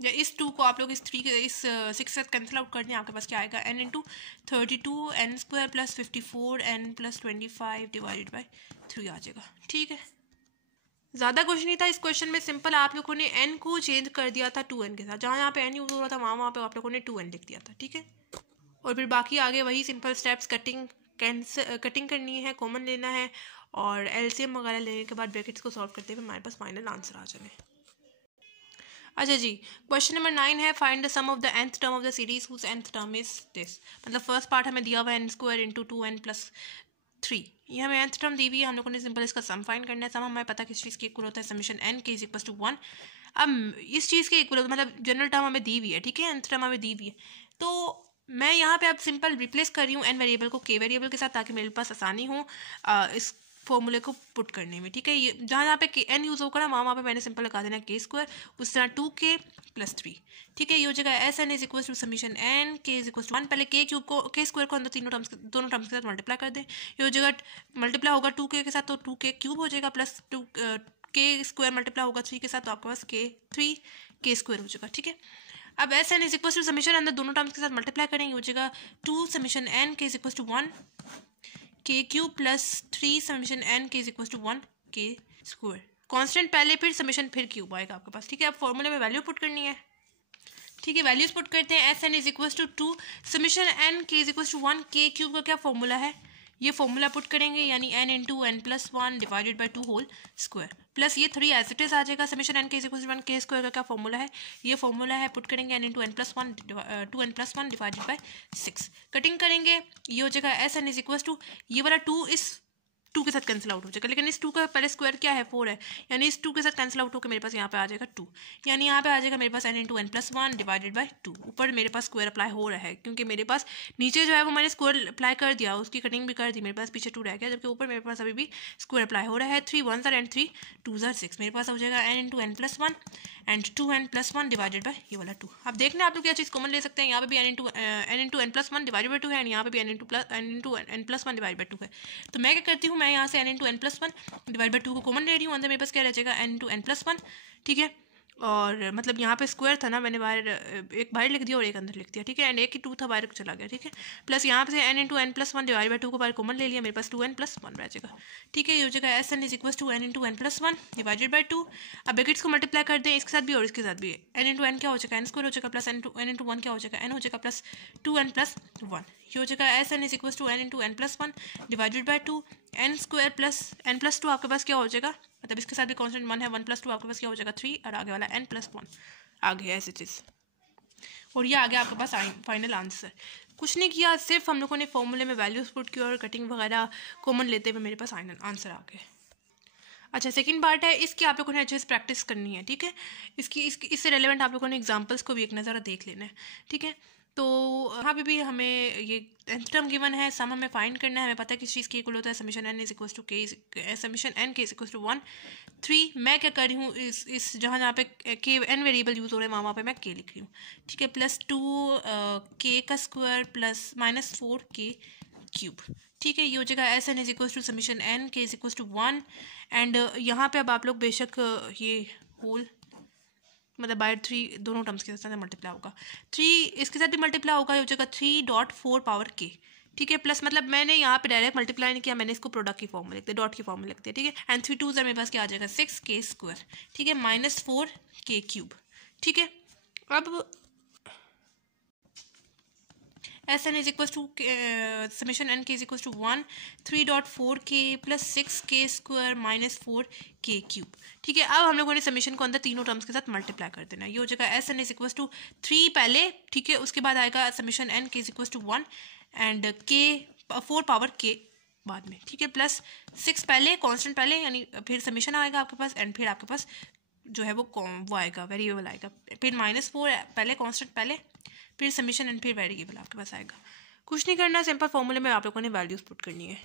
या इस 2 को आप लोग इस 3 के इस 6 से कैंसिल आउट कर दें, आपके पास क्या आएगा n into 32 n square plus 54 n plus 25 divided by 3 आ जाएगा, ठीक है। ज़्यादा कुछ नहीं था इस क्वेश्चन में, सिंपल आप लोगों ने n को चेंज कर दिया था 2n के साथ, जहाँ यहाँ पे n यूज हो रहा था वहाँ पे आप लोगों ने 2n लिख दिया था, ठीक है, और फिर बाकी आगे वही सिंपल स्टेप्स कटिंग करनी है, कॉमन लेना है और एलसीएम वगैरह लेने के बाद ब्रैकेट्स को सॉल्व करते हुए हमारे पास फाइनल आंसर आ जाए। अच्छा जी, क्वेश्चन नंबर 9 है find the sum of the nth term of the series whose nth term is this. मतलब फर्स्ट पार्ट हमें दिया हुआ है n square into 2n plus 3, ये हमें nth टर्म दी हुई है, हम लोगों ने सिंपल इसका सम फाइंड करना है। सम हमें पता किस चीज़ के इक्वल होता है summation n k is equal to 1। अब इस चीज़ के इक्वल मतलब जनरल टर्म हमें दी हुई है, ठीक है, nth टर्म हमें दी हुई है, तो मैं यहाँ पे अब सिंपल रिप्लेस कर रही हूँ n वेरिएबल को k वेरिएबल के साथ, ताकि मेरे पास आसानी हो इस फॉर्मूले को पुट करने में, ठीक है। ये जहाँ यहाँ पे n यूज़ होगा ना वहाँ पे मैंने सिंपल लगा देना k स्क्वायर, उस तरह 2k प्लस 3, ठीक है, ये हो जाएगा S N is equal to summation n k is equal to 1। पहले k क्यूब को k स्क्वायर को अंदर दोनों टर्म्स के साथ मल्टीप्लाई कर दें, ये हो जाएगा मल्टीप्लाई होगा 2k के साथ तो 2k क्यूब हो जाएगा, प्लस k स्क्वायर मल्टीप्लाई होगा 3 के साथ तो आपके पास k स्क्वायर हो जाएगा, ठीक है। अब S N is equal to summation अंदर दोनों टर्म्स के साथ मल्टीप्लाई करेंगे, हो जाएगा 2 summation n k is equal to 1 k cube plus 3 summation n k is equal to 1 k square, constant पहले फिर समीशन फिर क्यूब आएगा आपके पास, ठीक है। अब फॉर्मूले में वैल्यू पुट करनी है, ठीक है, वैल्यूज पुट करते हैं। S N is equal to 2 summation n k is equal to 1 k cube का क्या फॉर्मूला है, ये फॉर्मूला पुट करेंगे, यानी n into n plus 1 divided by 2 whole square, plus ये 3 एज इट इज आ जाएगा। Summation n k is equal to 1 k square का क्या फॉर्मूला है, ये फॉर्मूला है, पुट करेंगे n into n plus 1 2n plus 1 divided by 6, cutting करेंगे, ये हो जाएगा S N is equal to ये वाला 2 इस 2 के साथ कैंसिल आउट हो जाएगा, लेकिन इस 2 का पहले स्क्वायर क्या है 4 है, यानी इस 2 के साथ कैंसिल आउट होकर मेरे पास यहाँ पे आ जाएगा 2, यानी यहाँ पे आ जाएगा मेरे पास n into n plus 1 divided by 2। ऊपर मेरे पास स्क्वायर अप्लाई हो रहा है क्योंकि मेरे पास नीचे जो है वो मैंने स्क्वायर अप्लाई कर दिया, उसकी कटिंग भी कर दी, मेरे पास पीछे 2 रह गया, जबकि ऊपर मेरे पास अभी भी स्क्वायर अप्लाई हो रहा है। 3 1 एंड 3 2 6, मेरे पास हो जाएगा n into n plus 1 and 2n plus 1 divided by ये वाला 2। अब देखना आप लोग क्या चीज़ कॉमन ले सकते हैं, यहाँ पे भी n into n plus 1 divided by 2 है, एंड यहाँ पे भी n into n plus 1 divide by 2 है। तो मैं क्या करती हूँ, मैं यहाँ से n into n plus 1 divide by 2 को कॉमन ले रही हूँ, अंदर मेरे पास क्या रह जाएगा n इंटू n प्लस 1, ठीक है, और मतलब यहाँ पे स्क्वायर था ना, मैंने बाहर एक बाहर लिख दिया और एक अंदर लिख दिया, ठीक है, एंड एक ही 2 था बाहर चला गया, ठीक है, प्लस यहाँ पे से n into n plus 1 divide by 2 को बाहर कॉमन ले लिया, मेरे पास 2n प्लस 1 रह जाएगा, ठीक है, ये हो जाएगा S N is equal to n into n plus 1 divided by 2। अब ब्रैकेट्स को मल्टीप्लाई कर दें, इसके साथ भी और इसके साथ भी, n इंटू n क्या हो जाएगा n स्क्वायर हो जाएगा, प्लस n इंटू 1 क्या हो जाएगा n हो जाएगा, प्लस 2n प्लस 1, ये हो जाएगा S N is equal to n into n plus 1 divided by 2, n square plus n plus 2 आपके पास क्या हो जाएगा, मतलब इसके साथ भी कॉन्स्टेंट 1 है, 1 प्लस 2 आपके पास क्या हो जाएगा 3, और आगे वाला n प्लस 1 आ गया एज इट इज, और ये आ गया आपके पास फाइनल आंसर। कुछ नहीं किया, सिर्फ हम लोगों ने फॉर्मूले में वैल्यूज पुट की और कटिंग वगैरह कॉमन लेते हुए मेरे पास फाइनल आंसर आ गया। अच्छा, सेकंड पार्ट है, इसकी आप लोगों ने अच्छे से प्रैक्टिस करनी है, ठीक है, इससे रेलेवेंट आप लोगों ने एग्जांपल्स को भी एक नज़र देख लेना है, ठीक है। तो यहाँ पे भी हमें ये nth टर्म गिवन है, सम हमें फाइंड करना है, हमें पता है किस चीज़ की इक्वल होता है, summation n is equal to k summation n k is equal to 1 3। मैं क्या कर रही हूँ, इस जहाँ पे k n वेरिएबल यूज़ हो रहे हैं वहाँ पे मैं k लिख रही हूँ, ठीक है, प्लस 2 k का square plus minus 4 k cube, ठीक है, ये हो जाएगा S N is equal to summation n k is equal to 1, and यहाँ पे अब आप लोग बेशक ये होल मतलब बाय 3 दोनों टर्म्स के साथ मल्टीप्लाई होगा, 3 इसके साथ भी मल्टीप्लाई होगा, हो जाएगा 3.4 पावर k, ठीक है, प्लस मतलब मैंने यहाँ पे डायरेक्ट मल्टीप्लाई नहीं किया, मैंने इसको प्रोडक्ट की फॉर्म में लिखते, डॉट की फॉर्म में लिखते हैं, ठीक है, एंड 3 2 मेरे पास क्या आ जाएगा 6 k स्क्वायर, ठीक है, माइनस 4 k क्यूब, ठीक है। अब S N is equal to summation N के is equal to 1 3.4k plus 6k square minus 4k cube. ठीक है, अब हम लोगों ने समेशन को अंदर तीनों टर्म्स के साथ मल्टीप्लाई कर देना है। ये हो जाएगा S N is equal to 3 पहले, ठीक है, उसके बाद आएगा समेशन एन के is equal to 1 and k 4 power k बाद में, ठीक है, प्लस 6 पहले कांस्टेंट पहले, यानी फिर समेशन आएगा आपके पास एंड फिर आपके पास जो है वो आएगा वेरिएबल आएगा, फिर -4 पहले कांस्टेंट पहले, फिर समेशन एंड फिर वेरिएबल आपके पास आएगा। कुछ नहीं करना, सिंपल फॉर्मूले में आप लोगों ने वैल्यूज पुट करनी है।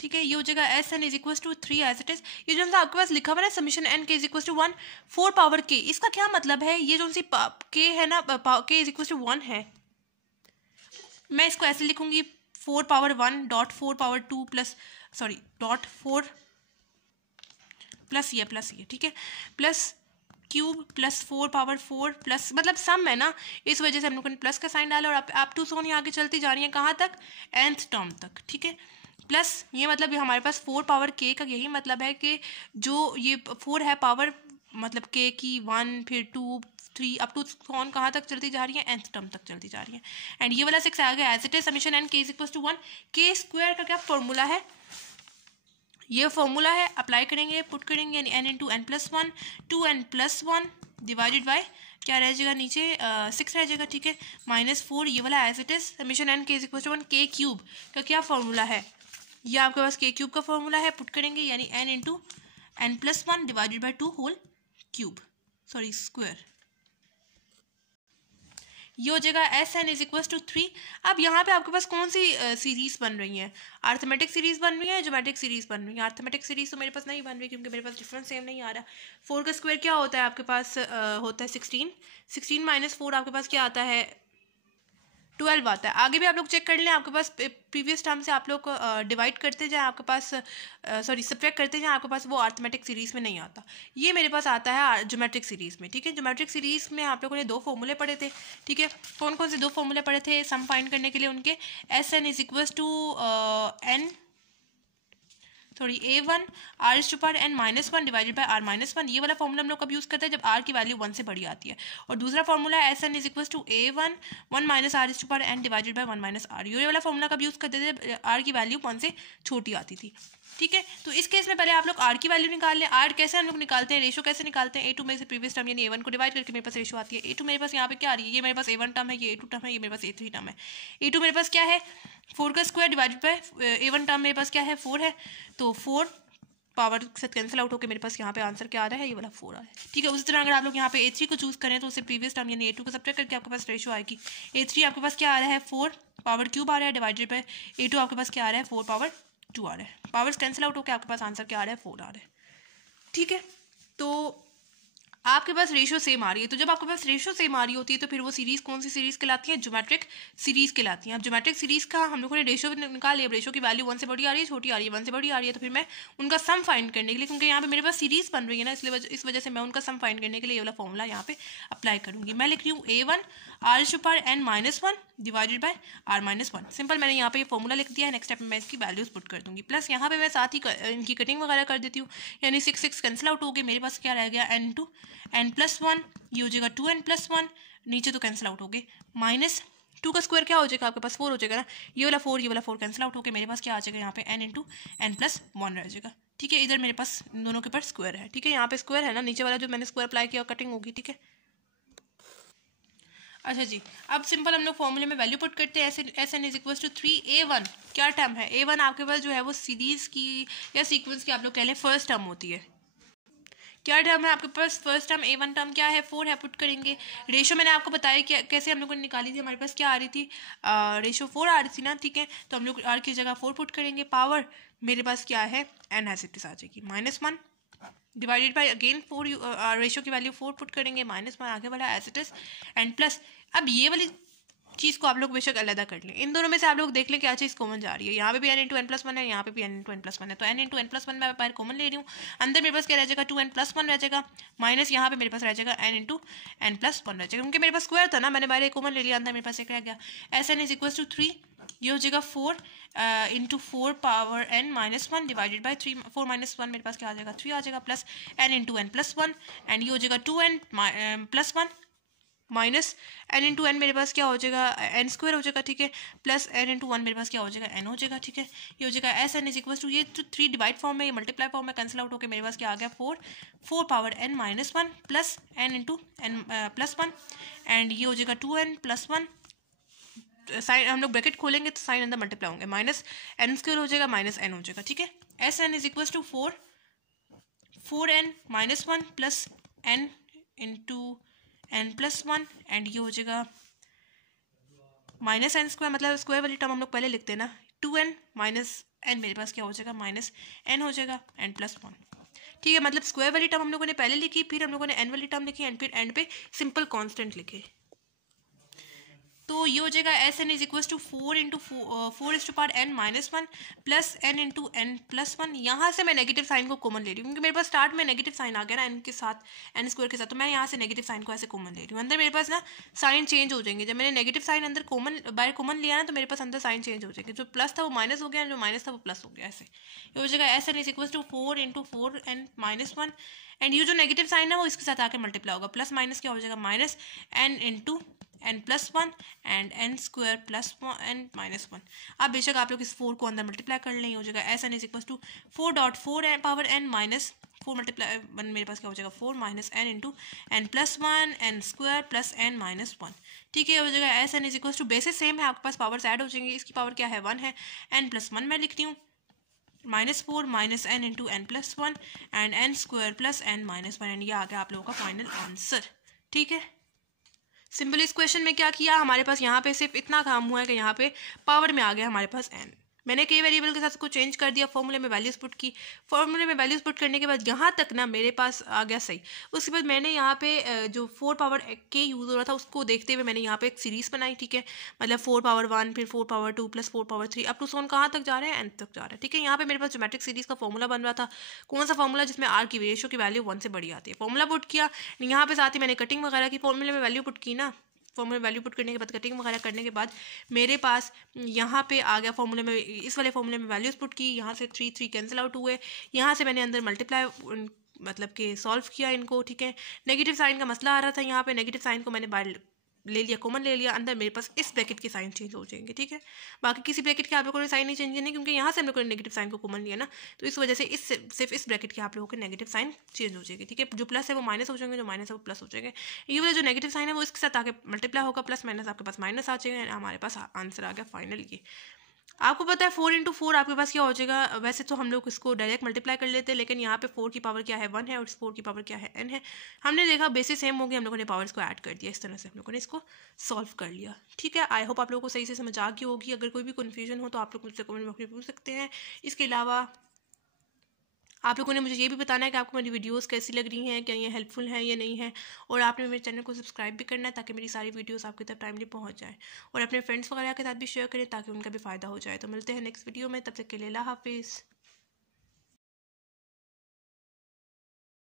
ठीक है, ये हो जाएगा S N is equal to 3 as it is. ये जो आपके पास लिखा हुआ है समीशन एन के इज इक्वल टू 1 4 पावर के, इसका क्या मतलब है? ये जो सी के है ना, के इज इक्वल टू 1 है, मैं इसको ऐसे लिखूंगी 4 power 1 dot 4 power 2 plus sorry dot 4 plus ये, ठीक है, plus cube plus 4 power 4 plus, मतलब सम है ना, इस वजह से हम लोगों ने प्लस का साइन डाला और आप टू सोन आगे चलती जा रही है कहाँ तक, nth टर्म तक। ठीक है, प्लस ये मतलब हमारे पास 4 पावर k का यही मतलब है कि जो ये 4 है पावर मतलब k की 1 फिर 2 3 अप टू सोन कहाँ तक चलती जा रही है, nth टर्म तक चलती जा रही है। एंड ये वाला 6 आ गया as it is summation n k is equal to 1 k square का क्या फॉर्मूला है, ये फॉर्मूला है, अप्लाई करेंगे पुट करेंगे, यानी n into N plus 1 2n plus 1 divided by क्या रह जाएगा नीचे 6 रह जाएगा। ठीक है, -4 ये वाला as it is summation n k is equal to 1 k cube का क्या फॉर्मूला है, ये आपके पास k क्यूब का फॉर्मूला है, पुट करेंगे यानी n into N plus 1 divided by 2 whole cube sorry square. ये हो जाएगा S N is equal to 3। अब यहाँ पे आपके पास कौन सी सीरीज बन रही है, अर्थमेटिक सीरीज बन रही है, ज्योमेट्रिक सीरीज बन रही है। अर्थमेटिक सीरीज तो मेरे पास नहीं बन रही क्योंकि मेरे पास डिफरेंस सेम नहीं आ रहा। 4 का स्क्वायर क्या होता है आपके पास, होता है 16 माइनस 4 आपके पास क्या आता है 12 आता है। आगे भी आप लोग चेक कर लें, आपके पास प्रीवियस टर्म से आप लोग डिवाइड करते जाएं, आपके पास सॉरी सब्ट्रैक्ट करते जाएं, आपके पास वो अर्थमेटिक सीरीज़ में नहीं आता, ये मेरे पास आता है ज्योमेट्रिक सीरीज़ में। ठीक है, ज्योमेट्रिक सीरीज़ में आप लोगों ने 2 फॉर्मूले पढ़े थे। ठीक है, कौन कौन से 2 फॉर्मूले पढ़े थे सम फाइंड करने के लिए उनके, s N is equal to n sorry a1 r is to power n minus 1 divided by r minus 1। ये वाला फॉर्मूला हम लोग कब यूज़ करते हैं, जब r की वैल्यू 1 से बड़ी आती है। और दूसरा फॉर्मूला है S N is equal to a1 1 minus r is to power n divided by 1 minus r। ये वाला फॉर्मूला कब यूज़ करते थे, r की वैल्यू 1 से छोटी आती थी। ठीक है, तो इस केस में पहले आप लोग r की वैल्यू निकाल लें। r कैसे हम लोग निकालते हैं, रेशो कैसे निकालते हैं, a2 में से प्रीवियस टर्म यानी a1 को डिवाइड करके मेरे पास रेशो आती है। a2 मेरे पास यहाँ पे क्या आ रही है, ये मेरे पास a1 टर्म है, ये a2 टर्म है, ये मेरे पास a3 टर्म है। a2 मेरे पास क्या है 4 का square divided by a1 term मेरे पास क्या है 4 है, तो 4 पावर के साथ कैंसिल आउट होकर मेरे पास यहाँ पे आंसर क्या आ रहा है, ये वाला 4 आ रहा है। ठीक है, उसी तरह अगर आप लोग यहाँ पे a3 को चूज करें तो उससे प्रीवियस टर्म यानी a2 को सब्ट्रैक्ट करके आपके पास रेशो आएगी। a3 आपके पास क्या आ रहा है 4 पावर क्यूब आ रहा है डिवाइडेड बाय a2 आपके पास क्या आ रहा है 4 पावर 2 आ रहा है। पावर्स कैंसिल आउट होकर आपके पास आंसर क्या आ रहा है 4 आ रहा है। ठीक है, तो आपके पास रेशो सेम आ रही है, तो जब आपके पास रेशो सेम आ रही होती है तो फिर वो सीरीज कौन सी सीरीज कहलाती है, ज्योमेट्रिक सीरीज कहलाती है। अब ज्योमेट्रिक सीरीज का हम लोगों ने रेशो निकाल लिया, रेशो की वैल्यू 1 से बड़ी आ रही है, छोटी आ रही है, 1 से बड़ी आ रही है, तो फिर मैं उनका सम फाइंड करने के लिए, क्योंकि यहाँ पे मेरे पास सीरीज बन रही है ना, इसलिए इस वजह से मैं उनका सम फाइंड करने के लिए ये वाला फॉर्मूला यहाँ पे अप्लाई करूंगी। मैं लिख रही हूँ a1 r to power n minus 1 divided by r minus 1। Simple मैंने यहाँ पे ये फॉर्मूला लिख दिया है। नेक्स्ट स्टेप में मैं इसकी वैल्यूज पुट कर दूंगी, प्लस यहाँ पे मैं साथ ही इनकी कटिंग वगैरह कर देती हूँ, यानी 6 कैंसिल आउट हो गए, मेरे पास क्या रह गया n टू n प्लस 1, ये हो जाएगा 2n प्लस 1, नीचे तो कैंसिल आउट हो गए, माइनस 2 का स्क्वायर क्या हो जाएगा आपके पास 4 हो जाएगा ना, ये वाला 4 कैंसिल आउट होकर मेरे पास क्या आ जाएगा यहाँ पे n इंटू n प्लस 1 रह जाएगा। ठीक है, इधर मेरे पास दोनों के ऊपर स्क्वायर है। ठीक है, यहाँ पे स्क्वायर है ना, नीचे वाला जो मैंने स्क्वायर अप्लाई किया कटिंग होगी। ठीक है, अच्छा जी, अब सिंपल हम लोग फॉर्मूले में वैल्यू पुट करते हैं। S N is equal to 3a1 क्या टर्म है, a1 आपके पास जो है वो सीरीज की या सीक्वेंस की आप लोग कह लें फर्स्ट टर्म होती है। क्या टर्म है आपके पास फर्स्ट टर्म, a1 टर्म क्या है 4 है, पुट करेंगे। रेशो मैंने आपको बताया कि कैसे हम लोगों ने निकाली थी, हमारे पास क्या आ रही थी रेशो 4 आ रही थी ना। ठीक है, तो हम लोग r की जगह 4 पुट करेंगे, पावर मेरे पास क्या है n एज इट इज आ जाएगी -1 डिवाइडेड बाय अगेन 4 रेशो की वैल्यू 4 पुट करेंगे, -1 आगे वाला as it is and plus. अब ये वाली चीज़ को आप लोग बेशक अलग कर लें, इन दोनों में से आप लोग देख लें क्या चीज़ कॉमन जा रही है। यहाँ पे भी n इंटू एन प्लस 1 है, यहाँ पे भी n इंटू एन प्लस 1 है, तो n इंटू एन प्लस 1 मैं बाहर कॉमन ले रही हूँ, अंदर मेरे पास क्या रह जाएगा 2n प्लस 1 रह जाएगा, माइनस यहाँ पे मेरे पास रह जाएगा n इंटू एन प्लस 1 रह जाएगा, क्योंकि मेरे पास स्क्वायर था ना, मैंने बाहर कॉमन ले लिया, अंदर मेरे पास एक रह गया। S N is equal to 3, ये हो जाएगा 4 into 4 power n minus 1 divided by 3, 4 minus 1 मेरे पास क्या आ जाएगा 3 आ जाएगा, plus n into N plus 1 and ये हो जाएगा 2n plus 1 minus n into n मेरे पास क्या हो जाएगा एन स्क्वायर हो जाएगा, ठीक है, प्लस n इंटू वन मेरे पास क्या हो जाएगा एन हो जाएगा, ठीक है। ये हो जाएगा S N is equal to, ये तो 3 डिवाइड फॉर्म में, ये मल्टीप्लाई फॉर्म में कैंसिल आउट होकर मेरे पास क्या आ गया 4 power n minus one plus n into N plus one, and ये हो जाएगा 2n प्लस वन, साइन हम लोग ब्रैकेट खोलेंगे तो साइन अंदर मल्टीप्लाई होंगे, माइनस एन स्क्वायर हो जाएगा माइनस एन हो जाएगा, ठीक है। S N is equal to 4n minus one plus n into N plus one, and ये हो जाएगा माइनस एन स्क्वायर, मतलब स्क्वायर वाली टर्म हम लोग पहले लिखते हैं ना, 2n माइनस एन मेरे पास क्या हो जाएगा माइनस एन हो जाएगा एन प्लस वन, ठीक है। मतलब स्क्वायर वाली टर्म हम लोगों ने पहले लिखी, फिर हम लोगों ने एन वाली टर्म लिखी, एंड फिर एंड पे सिंपल कांस्टेंट लिखे। तो ये हो जाएगा S N is equal to 4 into 4 is to power n minus one plus n into N plus one. यहाँ से मैं नेगेटिव साइन को कॉमन ले रही हूँ क्योंकि मेरे पास स्टार्ट में नेगेटिव साइन आ गया ना n के साथ, n स्क्वायर के साथ, तो मैं यहाँ से नेगेटिव साइन को ऐसे कॉमन ले रही हूँ। अंदर मेरे पास ना साइन चेंज हो जाएंगे, जब मैंने नेगेटिव साइन अंदर कॉमन बाय कॉमन लिया ना तो मेरे पास अंदर साइन चेंज हो जाएंगे, जो प्लस था वो माइनस हो गया, जो माइनस था वो प्लस हो गया, ऐसे ये हो जाएगा S N is equal to 4 into 4n minus one, and ये जो नेगेटिव साइन है वो इसके साथ आके मल्टीप्लाई होगा, प्लस माइनस क्या हो जाएगा minus n into n plus one and n square plus n minus one. अब बेशक आप लोग इस 4 को अंदर मल्टीप्लाई कर लें, हो जाएगा S N is equal to 4.4 power n minus 4 multiply one मेरे पास क्या हो जाएगा 4 minus n into N plus one n square plus n minus one, ठीक है। हो जाएगा S N is equal to, basis same है, आपके पास पावर्स ऐड हो जाएंगी, इसकी पावर क्या है 1 है, n प्लस वन मैं लिख रही हूँ minus 4 minus n into N plus one and n square plus n minus one, and ये आ गया आप लोगों का फाइनल आंसर, ठीक है। सिंपल इस क्वेश्चन में क्या किया, हमारे पास यहाँ पे सिर्फ इतना काम हुआ है कि यहाँ पे पावर में आ गया हमारे पास n, मैंने के वेरिएबल के साथ उसको चेंज कर दिया, फॉर्मूले में वैल्यूज पुट की, फॉर्मूले में वैल्यूज पुट करने के बाद यहाँ तक ना मेरे पास आ गया सही। उसके बाद मैंने यहाँ पे जो 4 पावर के यूज़ हो रहा था उसको देखते हुए मैंने यहाँ पे एक सीरीज़ बनाई, ठीक है, मतलब 4 पावर 1 फिर 4 power 2 plus 4 power 3 up to सोन कहाँ तक जा रहे हैं n तक जा रहा है, ठीक है। यहाँ पे मेरे पास ज्योमेट्रिक सीरीज़ का फॉर्मूला बन रहा था, कौन सा फॉर्मूला जिसमें r की रेशियो की वैल्यू 1 से बड़ी आती है, फॉर्मूला पुट किया, यहाँ पे साथ ही मैंने कटिंग वगैरह की, फॉर्मूले में वैल्यू पुट की ना, फॉर्मूले वैल्यू पुट करने के बाद कटिंग वगैरह करने के बाद मेरे पास यहाँ पे आ गया फॉर्मूले में, इस वाले फॉर्मूले में वैल्यूज पुट की, यहाँ से 3 कैंसिल आउट हुए, यहाँ से मैंने अंदर मल्टीप्लाई मतलब कि सॉल्व किया इनको, ठीक है। नेगेटिव साइन का मसला आ रहा था, यहाँ पे नेगेटिव साइन को मैंने बाहर ले लिया, कॉमन ले लिया, अंदर मेरे पास इस ब्रैकेट के साइन चेंज हो जाएंगे, ठीक है। बाकी किसी ब्रैकेट के आप लोगों को साइन नहीं चेंज करने, क्योंकि यहाँ से हम लोगों ने नेगेटिव साइन को कॉमन लिया ना, तो इस वजह से इस सिर्फ इस ब्रैकेट के आप लोगों के नेगेटिव साइन चेंज हो जाएगी, ठीक है। जो प्लस है वो माइनस हो जाएंगे, जो माइनस है वो प्लस हो जाएंगे, ये वाला जो नेगेटिव साइन है वो इसके साथ आके मल्टीप्लाई होगा, प्लस माइनस आपके पास माइनस आ जाएगा, हमारे पास आंसर आ गया फाइनल। ये आपको पता है 4 इंटू 4 आपके पास क्या हो जाएगा, वैसे तो हम लोग इसको डायरेक्ट मल्टीप्लाई कर लेते हैं, लेकिन यहाँ पे 4 की पावर क्या है 1 है और इस 4 की पावर क्या है n है, हमने देखा बेसिस सेम हो गया, हम लोगों ने पावर्स को ऐड कर दिया, इस तरह से हम लोगों ने इसको सॉल्व कर लिया, ठीक है। आई होप आप लोगों को सही से समझ आ गई होगी, अगर कोई भी कन्फ्यूजन हो तो आप लोग मुझसे कमेंट बॉक्स में पूछ सकते हैं। इसके अलावा आप लोगों ने मुझे ये भी बताना है कि आपको मेरी वीडियोस कैसी लग रही हैं, क्या ये हेल्पफुल हैं या नहीं है, और आपने मेरे चैनल को सब्सक्राइब भी करना है ताकि मेरी सारी वीडियोस आपकी तक टाइमली पहुंच जाए, और अपने फ्रेंड्स वगैरह के साथ भी शेयर करें ताकि उनका भी फ़ायदा हो जाए। तो मिलते हैं नेक्स्ट वीडियो में, तब तक के लिए अल्लाह हाफिज़।